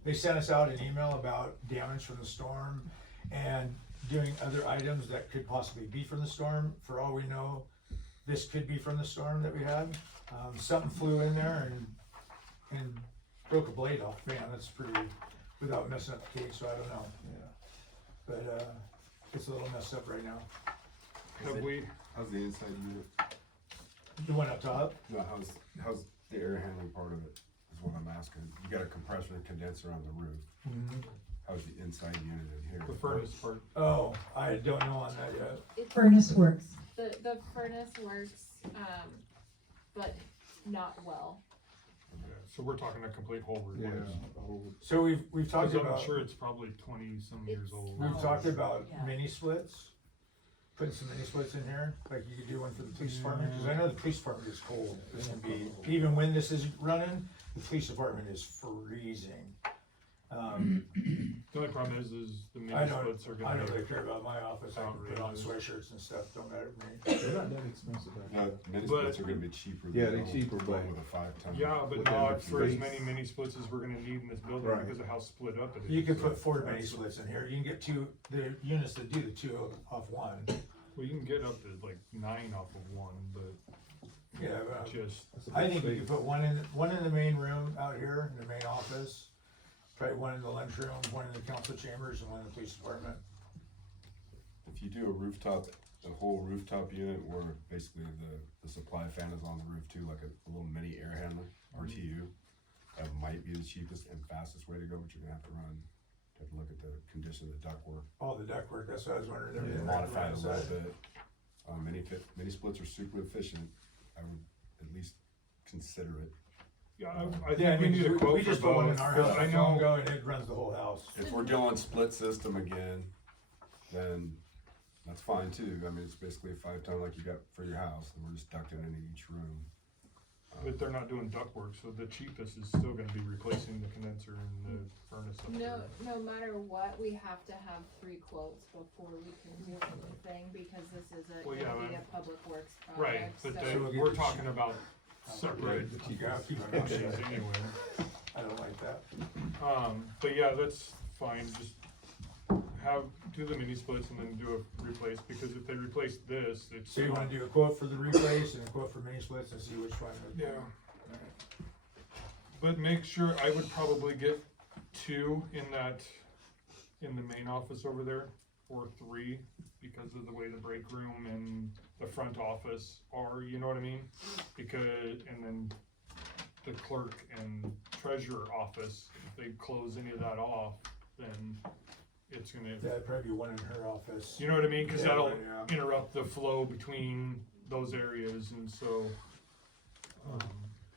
they sent us out an email about damage from the storm and doing other items that could possibly be from the storm. For all we know, this could be from the storm that we had. Something flew in there and broke a blade off. Man, that's pretty, without messing up the cake, so I don't know. But, it's a little messed up right now. Have we, How's the inside unit? The one up top? No, how's the air handling part of it, is what I'm asking. You got a compressor and condenser on the roof. Mm-hmm. How's the inside unit in here? the furnace part? Oh, I don't know on that yet. Furnace works. The furnace works, but not well. So we're talking a complete whole Yeah. replace. So we've talked Because I'm about, sure it's probably 20-some years old. we've talked about Yeah. mini splits. Putting some mini splits in here, like you could do one for the police department, cause I know the police department is cold. This can be, even when this is running, the police department is freezing. The only problem is the I mini don't, splits are I gonna don't be. really care about my office, I can put on sweatshirts and stuff, don't matter to me. They're not that expensive. Mini But- splits are gonna be cheaper. Yeah, than they're the cheaper, one but- With a 5-ton. Yeah, but With that not much for as space. many mini splits as we're gonna need in this building Right. because of how split up it is. You could put 4 mini splits in here, you can get the units that do the 2 off one. Well, you can get up to like 9 off of one, but Yeah, but just, I think you could put one in the main room out here, in the main office, Probably one in the lunchroom, one in the council chambers, and one in the police department. If you do a rooftop, a whole rooftop unit where basically the supply fan is on the roof too, like a little mini air handler, RTU, that might be the cheapest and fastest way to go, but you're gonna have to look at the condition of the ductwork. Oh, the ductwork, that's what I was wondering. Yeah, modify it a little bit. Mini splits are super efficient. I would at least consider it. Yeah, I think we need a quote we just for put one both, in our 'cause house, I I know- know, go and it runs the whole house. If we're doing split system again, then that's fine too. I mean, it's basically a 5-ton like you got for your house, and we're just ducting into each room. But they're not doing ductwork, so the cheapest is still gonna be replacing the condenser and the furnace up there. No matter what, we have to have 3 quotes before we can do anything, because this is Well, yeah, gonna be a but- public works project. Right, but so- we're talking about separate You gotta keep it discussions on. anyway. I don't like that. But yeah, that's fine, just do the mini splits and then do a replace, because if they replace this, it's. So you wanna do a quote for the replace and a quote for mini splits and see which one? Yeah. But make sure, I would probably get 2 in the main office over there, or 3, because of the way the break room and the front office are, you know what I mean? And then the clerk and treasurer office, if they close any of that off, then it's gonna. Yeah, it'd probably be one in her office. You know what I mean? Cause Yeah, that'll yeah. interrupt the flow between those areas, and so, yeah,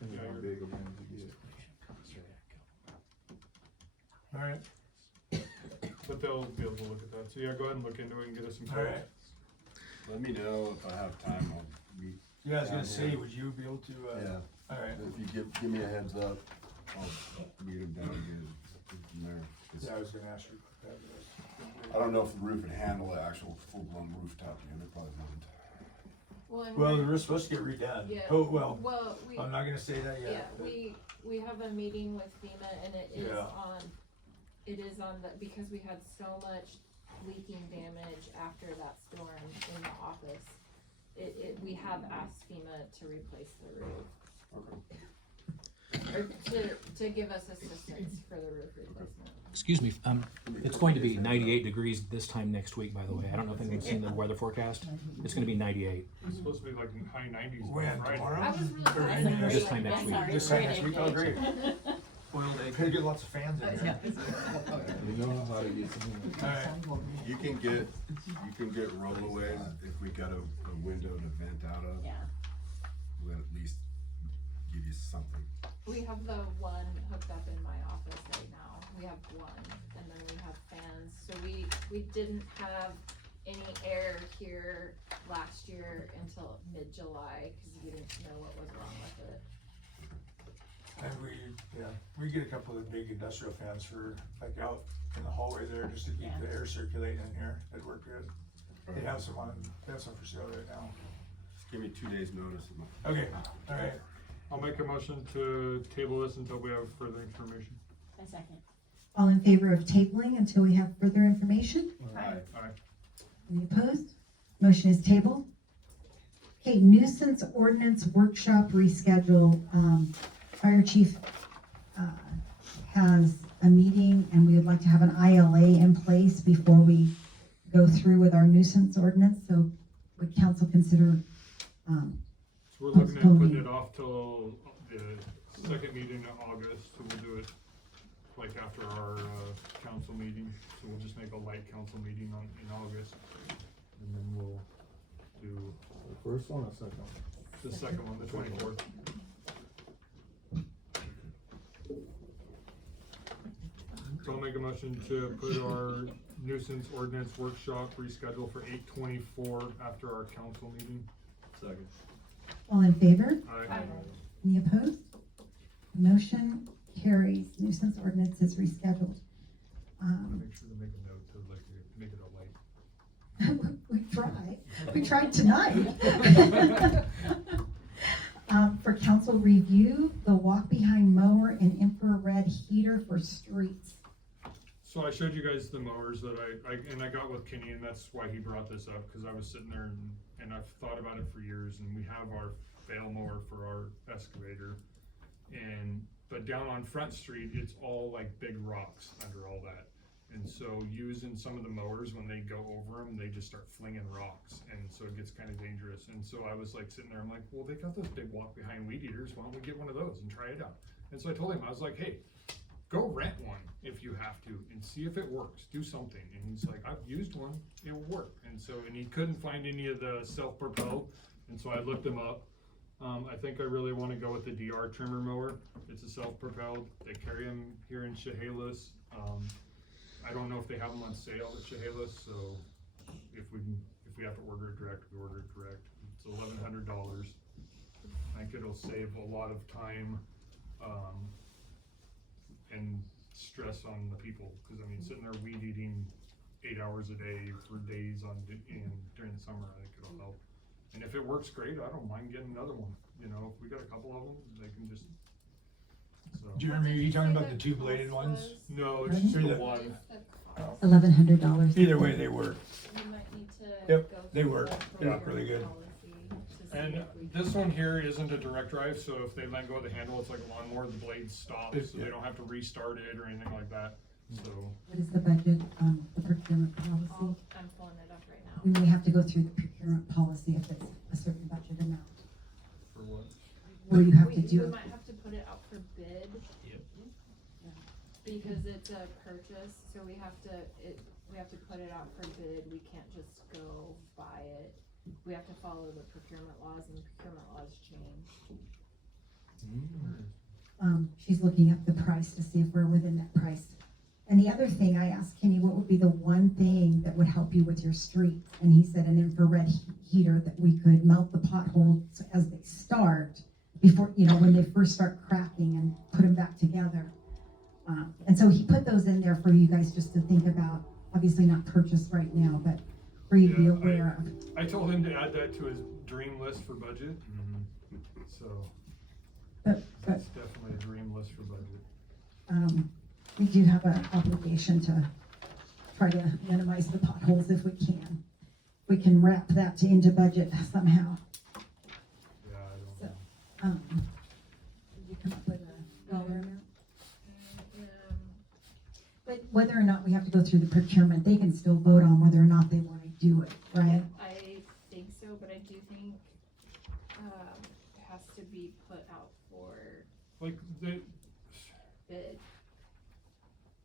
How you're- big a room to get? Alright, but they'll be able to look at that. So yeah, go ahead and look into it and get us some alright. quotes. Let me know if I have time. I'll meet. Yeah, I was gonna down say, here. would you be able to, Yeah. alright. If you give me a heads up, I'll meet him down here from there. 'Cause Yeah, I was gonna ask you about that. I don't know if the roof would handle an actual full-blown rooftop unit, probably wouldn't. Well, we're supposed to get redone. Yeah. Oh, well, Well, I'm not gonna say that Yeah, yet. but- we have a meeting with FEMA, and it is Yeah. on the, because we had so much leaking damage after that storm in the office. We have asked FEMA to replace the roof. Or to give us assistance for the roof replacement. Excuse me, it's going to be 98 degrees this time next week, by the way. I don't know if anyone's seen the weather forecast. It's gonna be 98. It's supposed to be like in high 90s by When, Friday. tomorrow? I was really Or glad any- that This time next week. This time next week, oh, great. Boiled egg. Gotta get lots of fans in here. You know how to get some. Alright, You can get rollaways if we got a window to vent out of. Yeah. We'll at least give you something. We have the one hooked up in my office right now. We have one, and then we have fans. So we didn't have any air here last year until mid-July, cause we didn't know what was wrong with it. and we get a couple of the big industrial fans for, like out in the hallway there, just to keep the air circulating in here. It'd work good. They have some for sale right now. Just give me 2 days' notice. Okay, alright. I'll make a motion to table this until we have further information. A second. All in favor of tabling until we have further information? Aye. Any opposed? Motion is tabled. Okay, nuisance ordinance workshop reschedule. Fire chief has a meeting, and we would like to have an ILA in place before we go through with our nuisance ordinance. So would council consider So we're looking at putting postponing? it off till the second meeting in August, so we'll do it like after our council meeting. So we'll just make a light council meeting in August, and then we'll do The first one or second one? the second one, the 24th. So I'll make a motion to put our nuisance ordinance workshop reschedule for 8/24 after our council meeting. Second. All in favor? Aye. Any opposed? Motion carries. Nuisance ordinance is rescheduled. Make sure to make a note to like make it a light. We tried tonight. For council review, the walk behind mower and infrared heater for streets. So I showed you guys the mowers that I got with Kenny, and that's why he brought this up, because I was sitting there and I've thought about it for years, and we have our fail mower for our excavator, and but down on Front Street, it's all like big rocks under all that. And so using some of the mowers, when they go over them, they just start flinging rocks, and so it gets kind of dangerous. And so I was like sitting there, I'm like, well, they got those big walk behind weed eaters, why don't we get one of those and try it out? And so I told him, I was like, hey, go rent one if you have to and see if it works, do something. And he's like, I've used one, it will work. And so, and he couldn't find any of the self-propelled, and so I looked them up. I think I really want to go with the DR trimmer mower. It's a self-propelled, they carry them here in Chehalis. I don't know if they have them on sale at Chehalis, so if we have to order it direct, we order it direct. It's $1,100. I think it'll save a lot of time and stress on the people, because I mean, sitting there weed eating 8 hours a day for days during the summer, I think it'll help. And if it works great, I don't mind getting another one. You know, if we got a couple of them, they can just. So. Jeremy, are you talking about the two-bladed ones? No, it's just the one. $1,100. Either way, they work. You might need to Yep, go they through work. the They work really good. policy to see And if we this can- one here isn't a direct drive, so if they let go of the handle, it's like a lawnmower, the blade stops, so they don't have to restart it or anything like that, so. What is the budget, the procurement policy? I'm pulling it up right now. We may have to go through the procurement policy if it's a certain budget amount. For what? Where you have We- to do We it. might have to put it out for bid. Yep. Because it's a purchase, so we have to put it out for bid, we can't just go buy it. We have to follow the procurement laws, and the procurement laws change. She's looking up the price to see if we're within that price. And the other thing, I asked Kenny, what would be the one thing that would help you with your street? And he said an infrared heater that we could melt the potholes as they start, before, you know, when they first start cracking, and put them back together. And so he put those in there for you guys just to think about, obviously not purchase right now, but for you to be aware of. I told him to add that to his dream list for budget, so. But That's definitely a dream list for budget. we do have an obligation to try to minimize the potholes if we can. We can wrap that into budget somehow. Yeah, I don't So, did you come up with a dollar amount? But whether or not we have to go through the procurement, they can still vote on whether or not they want to do it, right? I think so, but I do think, it has to be put out for Like, they, bid.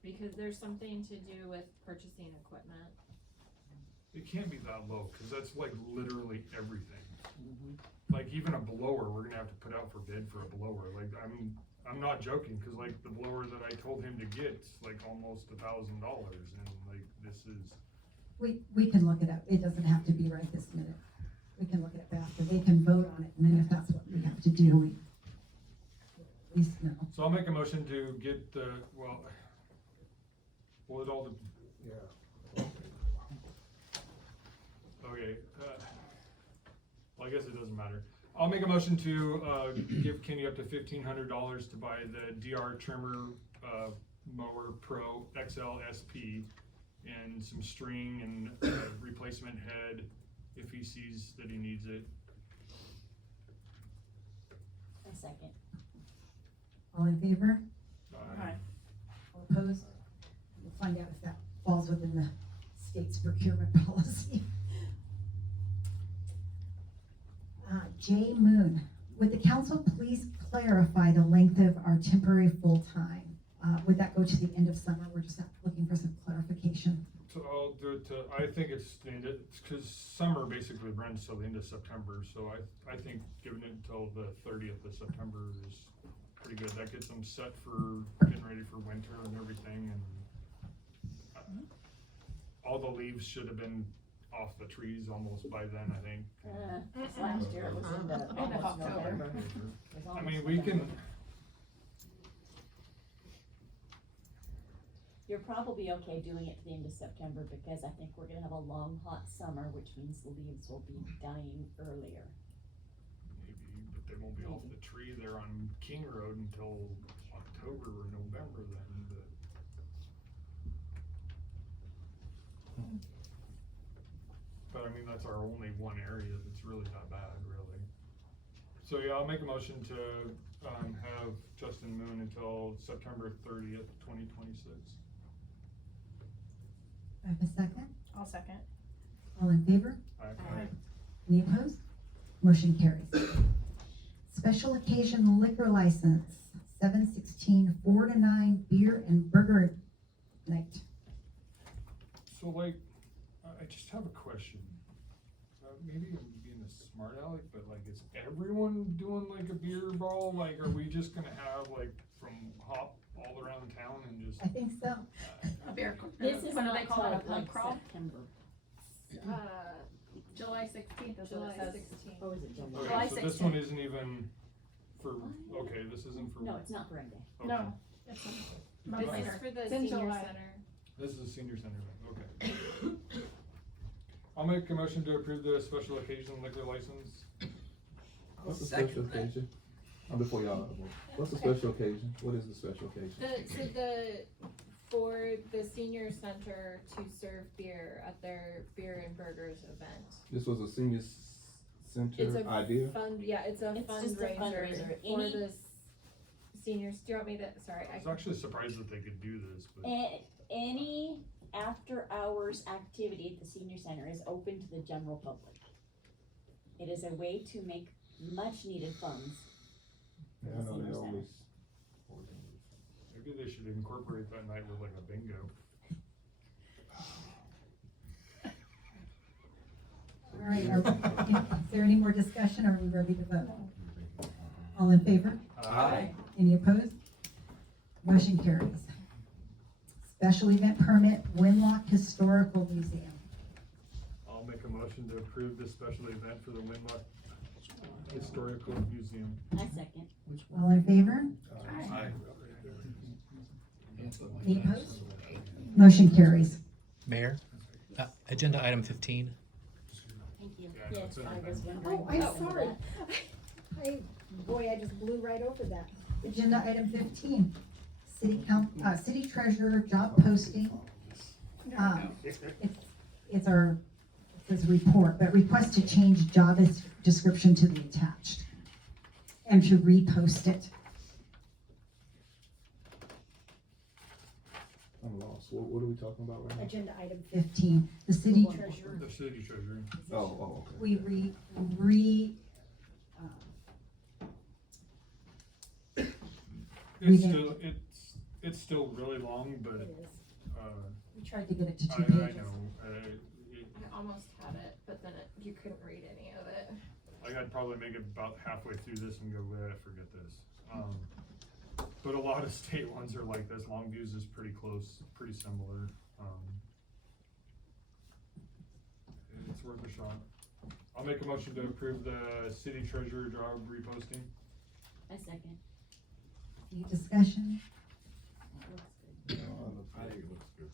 Because there's something to do with purchasing equipment. it can't be that low, cause that's like literally everything. Like even a blower, we're gonna have to put out for bid for a blower, like, I'm not joking, cause like the blower that I told him to get's like almost $1,000, and like, this is. We can look it up. It doesn't have to be right this minute. We can look it up after. They can vote on it, and then if that's what we have to do, we at least know. So I'll make a motion to get the, well, it all, yeah. Okay, well, I guess it doesn't matter. I'll make a motion to, give Kenny up to $1,500 to buy the DR trimmer, mower Pro XL SP, and some string and replacement head if he sees that he needs it. A second. All in favor? Aye. All opposed? We'll find out if that falls within the state's procurement policy. Jay Moon, would the council please clarify the length of our temporary full-time? Would that go to the end of summer? We're just looking for some clarification. So I'll do it to, I think it's cause summer basically runs till the end of September, so I think giving it until the 30th of September is pretty good. That gets them set for getting ready for winter and everything, and all the leaves should have been off the trees almost by then, I think. Last year it was in the end of October. I mean, we can, You're probably okay doing it to the end of September, because I think we're gonna have a long, hot summer, which means the leaves will be dying earlier. maybe, but they won't be off the tree there on King Road until October or November then, but I mean, that's our only one area that's really that bad, really. So yeah, I'll make a motion to, have Justin Moon until September 30th, 2026. I have a second. I'll second. All in favor? Aye. Any opposed? Motion carries. Special occasion liquor license, 7/16, 4 to 9 beer and burger night. So like, I just have a question. Maybe I'm being a smart aleck, but like, is everyone doing like a beer brawl? Like, are we just gonna have like from hop all around town and just? I think so. A beer. This is what do not they call it? A till pub like crawl? September. July 16th is what it says. Oh, is it July? July Okay, so this 16th. one isn't even for, okay, this isn't for. No, it's not for Friday. Okay. No, it's not This is later. for the It's in senior July. center. This is a senior center, okay. I'll make a motion to approve the special occasion liquor license. What's the special occasion? Before y'all, what's the special occasion? What is the special occasion? For the senior center to serve beer at their beer and burgers event. This was a senior It's center a idea? it's a It's just a fundraiser. for Any- the seniors. Do you want me to, sorry, I was actually surprised that they could do this, but. Any after hours activity at the senior center is open to the general public. It is a way to make much needed funds. Yeah, I know they always. Maybe they should incorporate that night with like a bingo. All right, is there any more discussion? Are we ready to vote? All in favor? Aye. Any opposed? Motion carries. Special event permit, Winlock Historical Museum. I'll make a motion to approve this special event for the Winlock Historical Museum. I second. All in favor? Aye. Any opposed? Motion carries. Mayor, agenda item 15. Thank you. Yeah, Yes, it's in I there. was wondering. Oh, I'm what happened to sorry. that. Boy, I just blew right over that. Agenda item 15, city treasurer job posting. It's our, it says report, but request to change job description to the attached and to repost it. I'm lost. What are we talking about right now? Agenda item 15, the city treasurer. The city treasurer. Oh, okay. we It's still really long, but, It is. uh, We tried to get it to 2 I pages. know, I almost had it, but then you couldn't read any of it. like I'd probably make it about halfway through this and go, forget this. But a lot of state ones are like this. Longview's is pretty close, pretty similar. It's worth a shot. I'll make a motion to approve the city treasurer job reposting. I second. Any discussion? That looks good. I think it looks good.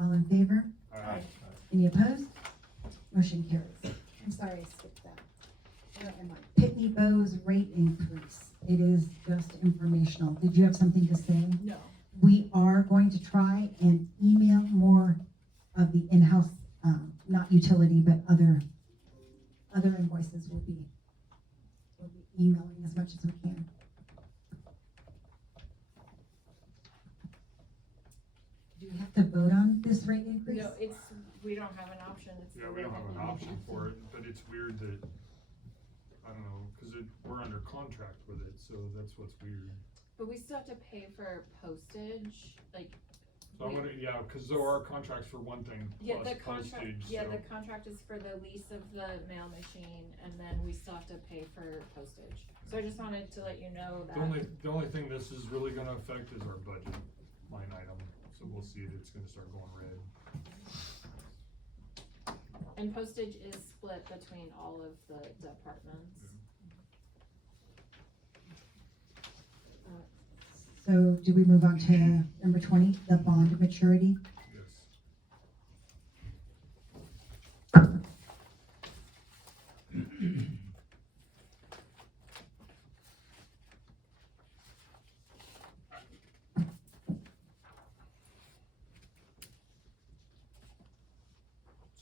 All in favor? Aye. Any opposed? Motion carries. I'm sorry I skipped that. Where am I? Pitney Bowes rate increase. It is just informational. Did you have something to say? No. We are going to try and email more of the in-house, not utility, but other invoices we'll be emailing as much as we can. Do we have to vote on this rate increase? No, we don't have an option. It's Yeah, we don't have an option for it, but it's weird that, I don't know, cause we're under contract with it, so that's what's weird. But we still have to pay for postage, like. So I'm gonna, yeah, cause there are contracts for one thing Yeah, plus the contract, postage, yeah, so. the contract is for the lease of the mail machine, and then we still have to pay for postage. So I just wanted to let you know that. The only thing this is really gonna affect is our budget line item, so we'll see it's gonna start going red. And postage is split between all of the departments. So do we move on to number 20, the bond maturity? Yes.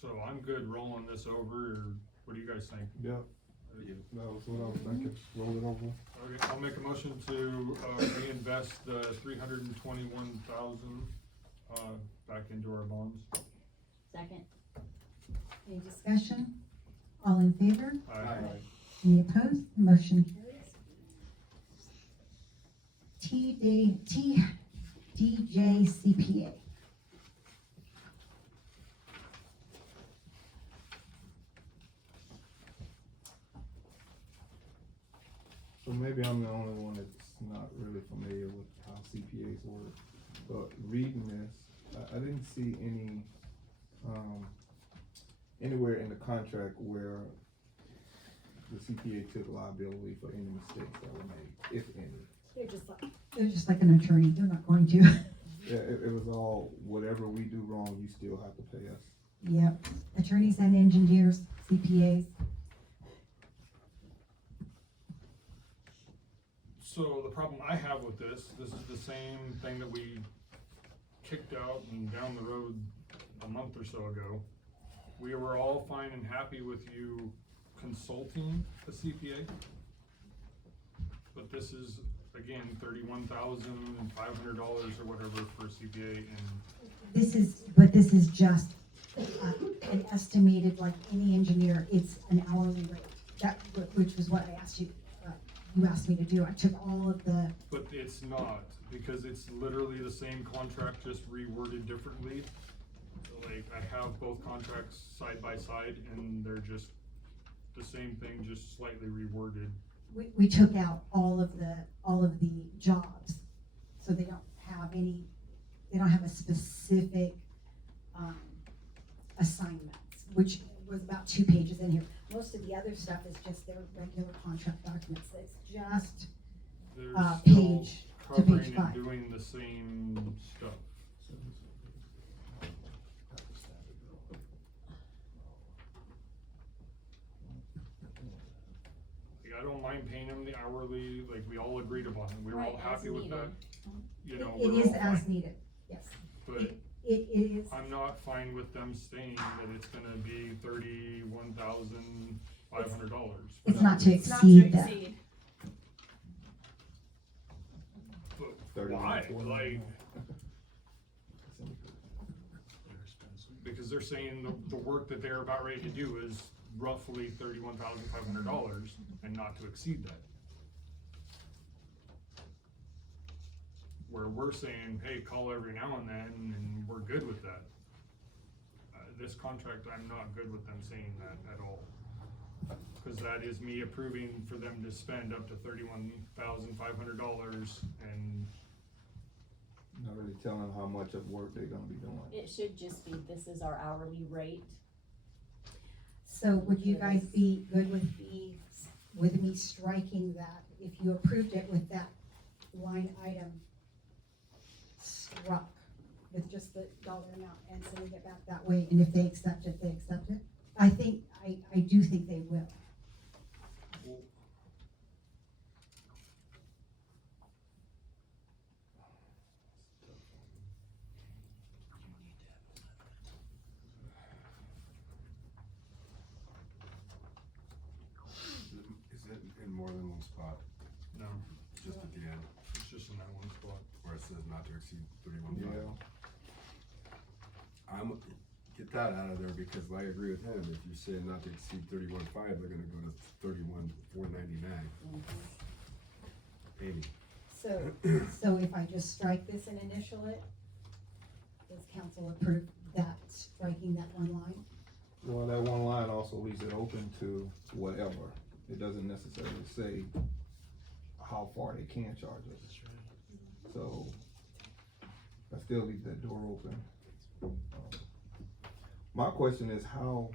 So I'm good rolling this over, or what do you guys think? Yeah. That was what I was thinking, roll it over. Okay, I'll make a motion to, reinvest the $321,000, back into our bonds. Second. Any discussion? All in favor? Aye. Any opposed? Motion carries. DJ CPA. So maybe I'm the only one that's not really familiar with how CPAs work, but reading this, I didn't see any, anywhere in the contract where the CPA took liability for any mistakes that were made, if any. They're just like an attorney, they're not going to. Yeah, it was all, whatever we do wrong, you still have to pay us. Yep, attorneys and engineers, CPAs. So the problem I have with this is the same thing that we kicked out and down the road a month or so ago. We were all fine and happy with you consulting a CPA. But this is, again, $31,500 or whatever for a CPA, and This is just an estimated, like any engineer, it's an hourly rate. That, which was what I asked you, you asked me to do. I took all of the, but it's not, because it's literally the same contract, just reworded differently. Like, I have both contracts side by side, and they're just the same thing, just slightly reworded. we took out all of the jobs. So they don't have a specific, assignments, which was about 2 pages in here. Most of the other stuff is just their regular contract documents. It's just, They're page still to covering page and 5. doing the same stuff. Like, I don't mind paying them the hourly, like we all agreed upon it. We were all Right, as happy with that. needed. You know, It we're is all as fine. needed, yes. But It is, I'm not fine with them saying that it's gonna be $31,500. it's not to It's not exceed to that. exceed. But why? Like, because they're saying the work that they're about ready to do is roughly $31,500 and not to exceed that. Where we're saying, hey, call every now and then, and we're good with that. This contract, I'm not good with them saying that at all. Cause that is me approving for them to spend up to $31,500 and Not really telling them how much of work they're gonna be doing. It should just be, this is our hourly rate. So would you guys be good with me striking that, if you approved it with that line item struck, with just the dollar amount and sending it back that way, and if they accept it, they accept it? I do think they will. Is it in more than one spot? no, Just at the end, it's just in that one spot. where it says not to exceed 31,000? Yeah. Get that out of there, because I agree with him, if you say not to exceed 31,500, they're gonna go to 31,499. Amy, So if I just strike this and initial it, does council approve that, striking that one line? Well, that one line also leaves it open to whatever. It doesn't necessarily say how far they can charge us. So I still leave that door open. My question is how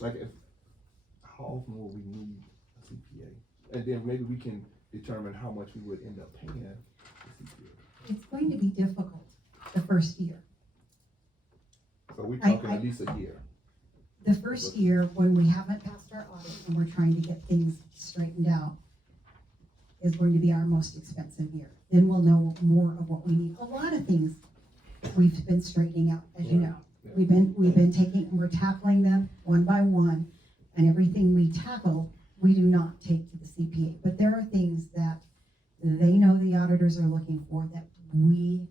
often will we need a CPA? And then maybe we can determine how much we would end up paying the CPA. It's going to be difficult the first year. So we're talking at least a year. The first year, when we haven't passed our audit and we're trying to get things straightened out, is going to be our most expensive year. Then we'll know more of what we need. A lot of things we've been straightening out, as you know. We've been taking, we're tackling them one by one, and everything we tackle we do not take to the CPA, but there are things that they know the auditors are looking for that we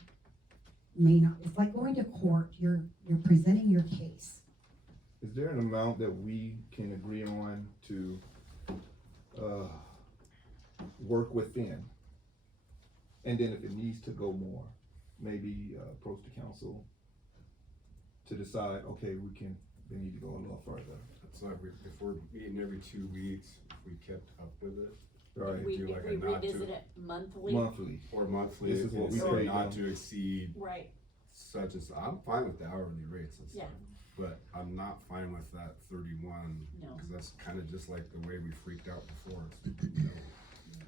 may not. It's like going to court, you're presenting your case. Is there an amount that we can agree on to, work within? And then if it needs to go more, maybe, approach the council to decide, okay, they need to go a little further. So if we're meeting every 2 weeks, if we kept up with it. Right. If we do like a not to- revisit it monthly. Monthly. Or monthly, This is what we say pay not them. to exceed Right. such as, I'm fine with the hourly rates and stuff. Yeah. But I'm not fine with that 31, No. cause that's kinda just like the way we freaked out before.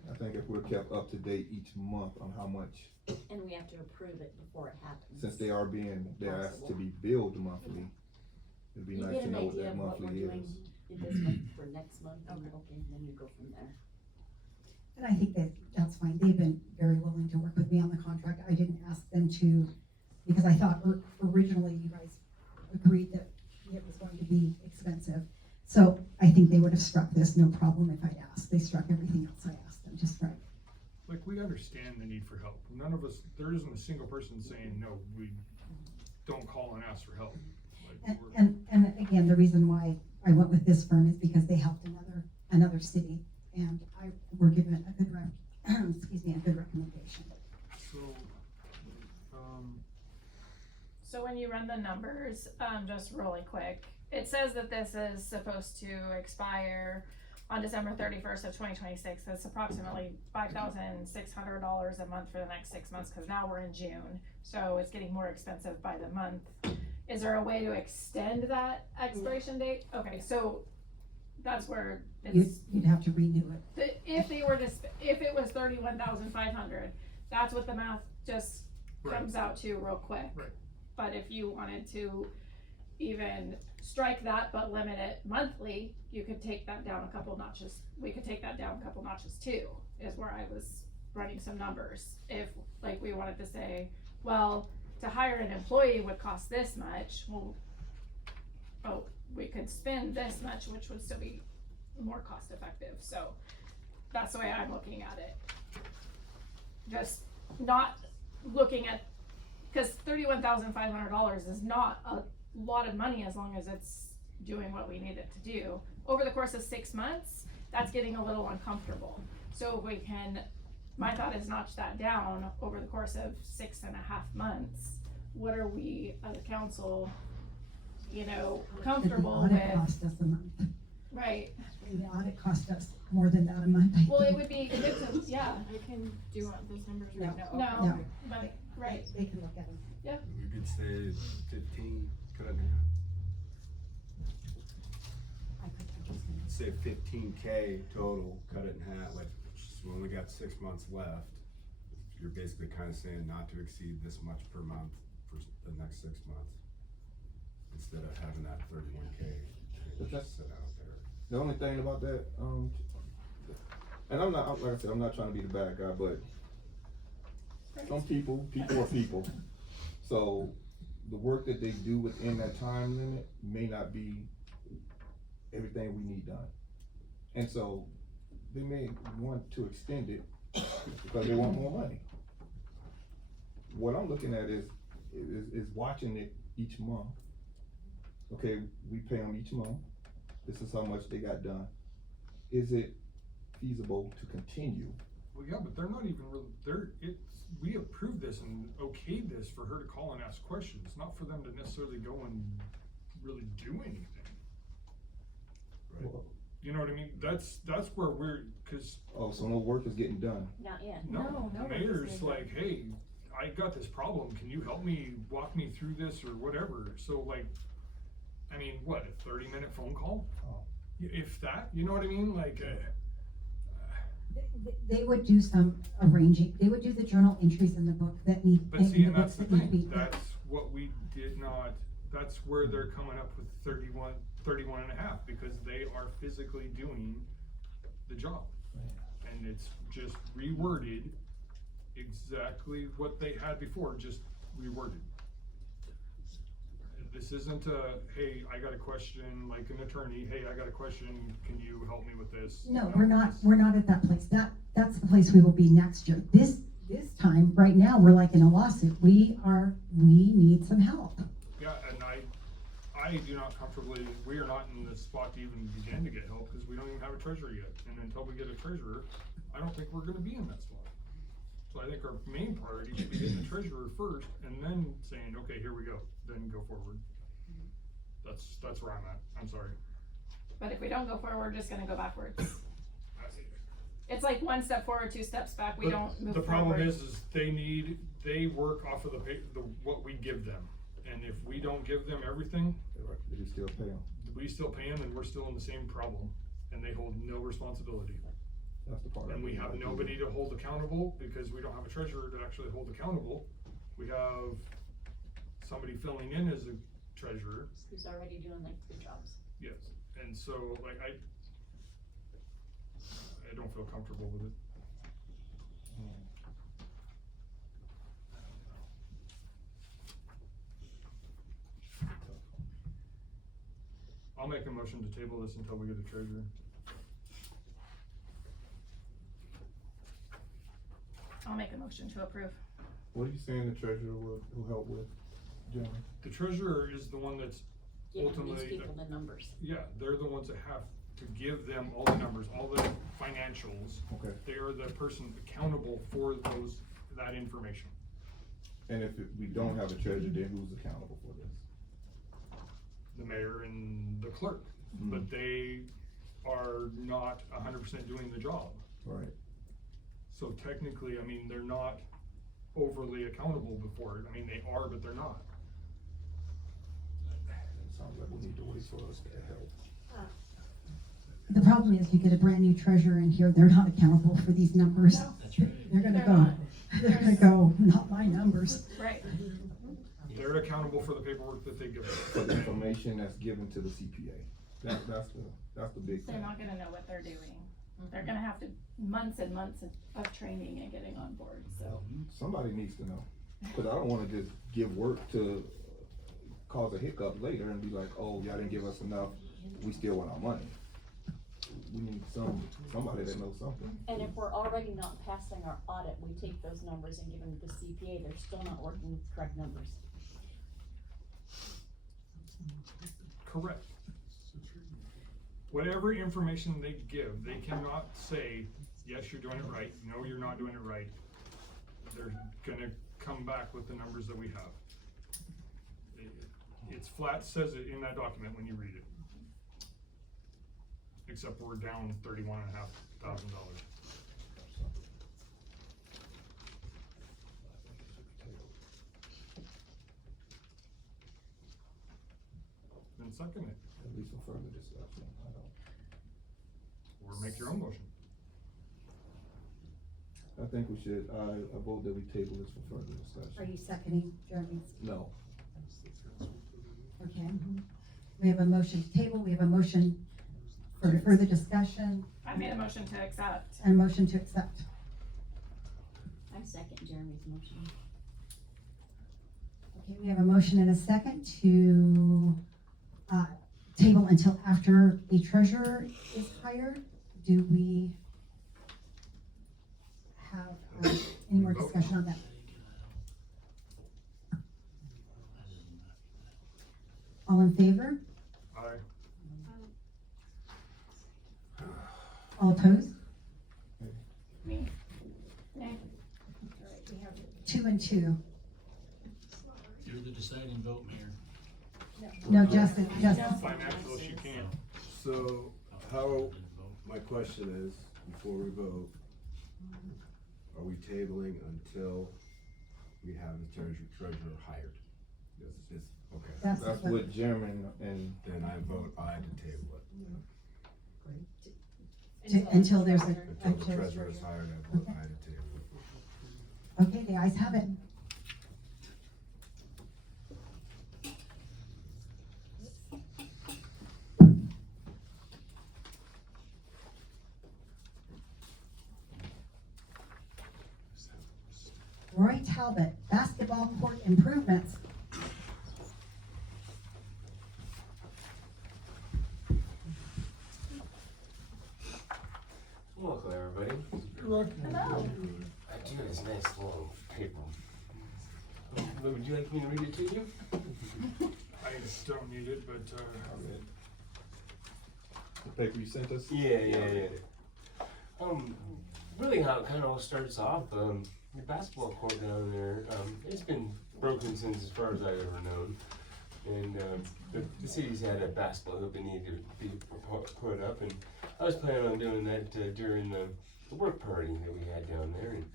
I think if we're kept up to date each month on how much, And we have to approve it before it happens. since they're asked to be billed monthly, it'd be You nice get to an know what idea that of what we're monthly doing is. in this month for next month, and then you go from there. And I think that's fine. They've been very willing to work with me on the contract. I didn't ask them to, because I thought originally you guys agreed that it was going to be expensive. So I think they would have struck this, no problem if I'd asked. They struck everything else I asked them to strike. Like, we understand the need for help. None of us, there isn't a single person saying, no, we don't call and ask for help. Like, And again, the reason why I went with this firm is because they helped another city, and we're given a good a good recommendation. So, when you run the numbers, just really quick, it says that this is supposed to expire on December 31st of 2026. That's approximately $5,600 a month for the next 6 months, because now we're in June, so it's getting more expensive by the month. Is there a way to extend that expiration date? Okay, so that's where it's. You'd have to renew it. If it was 31,500, that's what the math just comes out to real quick. Right. But if you wanted to even strike that but limit it monthly, you could take that down a couple notches. We could take that down a couple notches too, is where I was running some numbers. If like we wanted to say, well, to hire an employee would cost this much, well, we could spend this much, which would still be more cost effective. So that's the way I'm looking at it. Just not looking at, because $31,500 is not a lot of money as long as it's doing what we need it to do. Over the course of 6 months, that's getting a little uncomfortable. So if we can, my thought is notch that down over the course of 6.5 months. What are we as a council, comfortable The with? audit cost us a month. Right. The audit cost us more than that a month, I Well, it think. would be good to, yeah. I can, do you want those numbers No. right now? No, No. but, right. They can look at them. Yeah. We could say 15, cut it in half. Say 15K total, cut it in half, like, we only got 6 months left. You're basically kinda saying not to exceed this much per month for the next 6 months. Instead of having that 31K But that's- sit out there. The only thing about that, and I'm not, like I said, I'm not trying to be the bad guy, but some people are people. So the work that they do within that time limit may not be everything we need done. And so they may want to extend it because they want more money. What I'm looking at is watching it each month. Okay, we pay them each month. This is how much they got done. Is it feasible to continue? well, yeah, but they're not even really, we approved this and okayed this for her to call and ask questions, not for them to necessarily go and really do anything. Well, You know what I mean? That's where we're, cause oh, so no work is getting done. Not yet. no, No, the mayor's like, hey, I got this problem, can you help me, walk me through this or whatever? So like, I mean, what, a 30-minute phone call? Oh. If that, you know what I mean? Like, They would do some arranging, they would do the journal entries in the book that need. but see, in and the that's the books that need to thing, be- that's what we did not, that's where they're coming up with 31 and a half, because they are physically doing the job. And it's just reworded exactly what they had before, just reworded. This isn't a, hey, I got a question, like an attorney, hey, I got a question, can you help me with this? No, we're not at that place. That's the place we will be next year. This time, right now, we're like in a lawsuit. We need some help. Yeah, and I do not comfortably, we are not in the spot to even begin to get help, because we don't even have a treasurer yet. And until we get a treasurer, I don't think we're gonna be in that spot. So I think our main priority should be getting the treasurer first, and then saying, okay, here we go, then go forward. That's where I'm at, I'm sorry. But if we don't go forward, we're just gonna go backwards. It's like one step forward, two steps back, we But don't move forward. the problem is they work off of what we give them. And if we don't give them everything, You still pay them. we still pay them and we're still in the same problem. And they hold no responsibility. That's the part. And we have nobody to hold accountable because we don't have a treasurer to actually hold accountable. We have somebody filling in as a treasurer. Who's already doing like good jobs. Yes, and so like I don't feel comfortable with it. I'll make a motion to table this until we get a treasurer. I'll make a motion to approve. What are you saying the treasurer will help with, Jeremy? The treasurer is the one that's Giving these ultimately, people the numbers. yeah, they're the ones that have to give them all the numbers, all the financials. Okay. They are the person accountable for that information. And if we don't have a treasurer, then who's accountable for this? The mayor and the clerk, but they are not 100% doing the job. Right. So technically, I mean, they're not overly accountable before it. I mean, they are, but they're not. It sounds like we need to wait for us to help. The problem is you get a brand new treasurer in here, they're not accountable for these numbers. That's right. They're gonna They're go, not. they're gonna go, not my numbers. Right. They're accountable for the paperwork that they give For us. the information that's given to the CPA. That's the big thing. They're not gonna know what they're doing. They're gonna have to, months and months of training and getting on board, so. Somebody needs to know, cause I don't wanna just give work to cause a hiccup later and be like, oh, y'all didn't give us enough, we still want our money. We need somebody that knows something. And if we're already not passing our audit, we take those numbers and give them to the CPA, they're still not working with the correct numbers. Correct. Whatever information they give, they cannot say, yes, you're doing it right, no, you're not doing it right. They're gonna come back with the numbers that we have. It's flat, says it in that document when you read it. Except we're down $31,500. Then second it, At least for further discussion, I don't. or make your own motion. I think we should, I vote that we table this for further discussion. Are you seconding Jeremy's? No. Okay. We have a motion to table, we have a motion for further discussion, I made a motion to accept. and a motion to accept. I second Jeremy's motion. Okay, we have a motion and a second to, table until after a treasurer is hired. Do we have, any more discussion on that? All in favor? Aye. All opposed? Me. Nay. 2 and 2. You're the deciding vote, Mayor. No, Justin. Financial, she can. So how, my question is, before we vote, are we tabling until we have the treasurer hired? Yes, okay. That's That's what- what Jeremy and. Then I vote aye to table it. Until there's a. Until the treasurer is hired, I vote aye to table it. Okay, the ayes have it. Roy Talbot, basketball court improvements. would you like me to read it to you? I don't need it, but, The paper you sent us? Yeah. Really how it kind of all starts off, the basketball court down there, it's been broken since as far as I've ever known. And the city's had a basketball hoop that needed to be put up, and I was planning on doing that during the work party that we had down there. And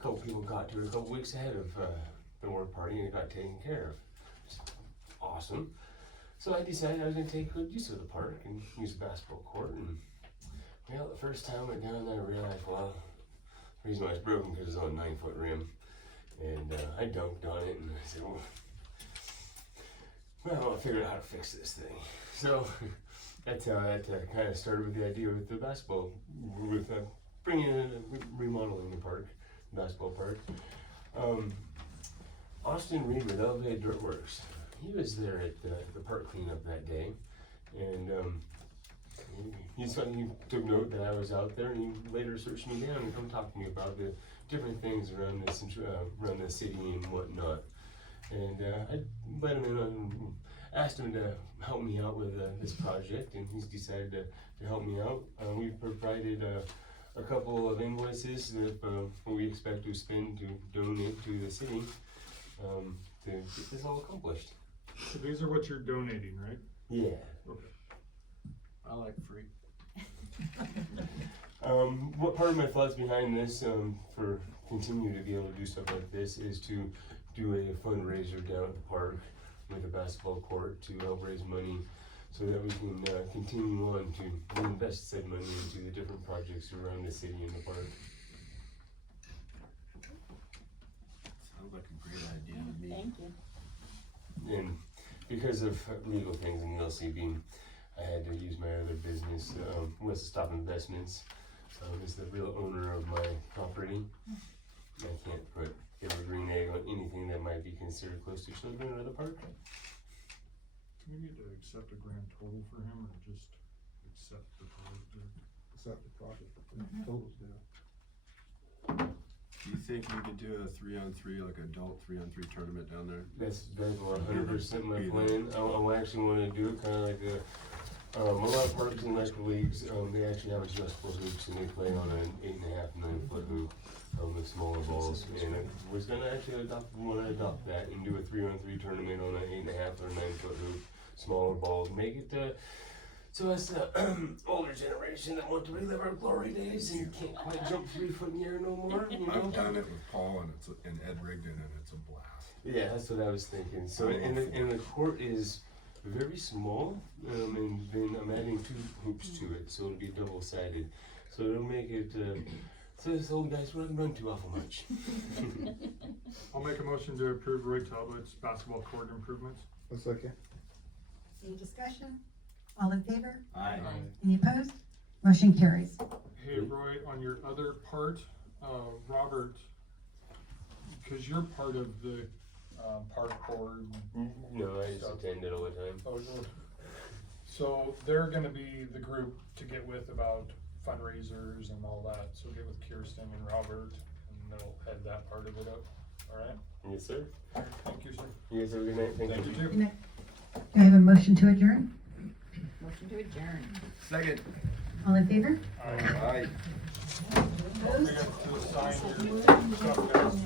a couple people got to it a couple weeks ahead of the work party, and it got taken care of. It's awesome. So I decided I was going to take good use of the park and use the basketball court. And well, the first time I went down there, I realized, well, the reason why it's broken because it's on a 9-foot rim. And I dunked on it, and I said, well, I'll figure out how to fix this thing. So that's how that kind of started with the idea with the basketball, with bringing in, remodeling the park, basketball park. Austin Reed with Elevated Dirt Works, he was there at the park cleanup that day, and he took note that I was out there, and he later searched me down and come talk to me about the different things around this, around the city and whatnot. And I let him in and asked him to help me out with this project, and he's decided to help me out. We've provided a couple of invoices that we expect to spend to donate to the city to get this all accomplished. so these are what you're donating, right? Yeah. Okay. I like free. What part of my thoughts behind this, for continuing to be able to do stuff like this, is to do a fundraiser down at the park with a basketball court to help raise money so that we can continue on to reinvest said money into the different projects around the city and the park. Sounds like a great idea to me. Thank you. And because of legal things in the LCB, I had to use my other business, West Stop Investments. Is the real owner of my property. I can't put evergreen egg on anything that might be considered close to children or the park. Do we need to accept a grand total for him, or just accept the project? Accept the project, totals there. Do you think we could do a 3-on-3, like adult 3-on-3 tournament down there? That's 100% my plan. I actually want to do it kind of like a lot of parks and rec leagues. They actually have adjustable hoops, and they play on an 8.5, 9-foot hoop with smaller balls. And I was gonna actually adopt that and do a 3-on-3 tournament on an 8.5 or 9-foot hoop, smaller balls. Make it so us the older generation that want to relive our glory days and can't quite jump 3 foot in the air no more. You know? I've done it with Paul and Ed Rigdon, and it's a blast. Yeah, that's what I was thinking. So and the court is very small, and then I'm adding 2 hoops to it, so it'll be double-sided. So it'll make it so this old guy's wouldn't run too awful much. I'll make a motion to approve Roy Talbot's basketball court improvements. A second. Any discussion? All in favor? Aye. Any opposed? Motion carries. Hey Roy, on your other part, Robert, because you're part of the park board. No, I just attend it all the time. Oh, so they're gonna be the group to get with about fundraisers and all that, so get with Kirsten and Robert, and they'll head that part of it up, alright? Yes, sir. Thank you, sir. You guys have a good night. Thank you. Good night. Do I have a motion to adjourn? Motion to adjourn. Second. All in favor? Aye. Don't forget to sign your stuff, guys.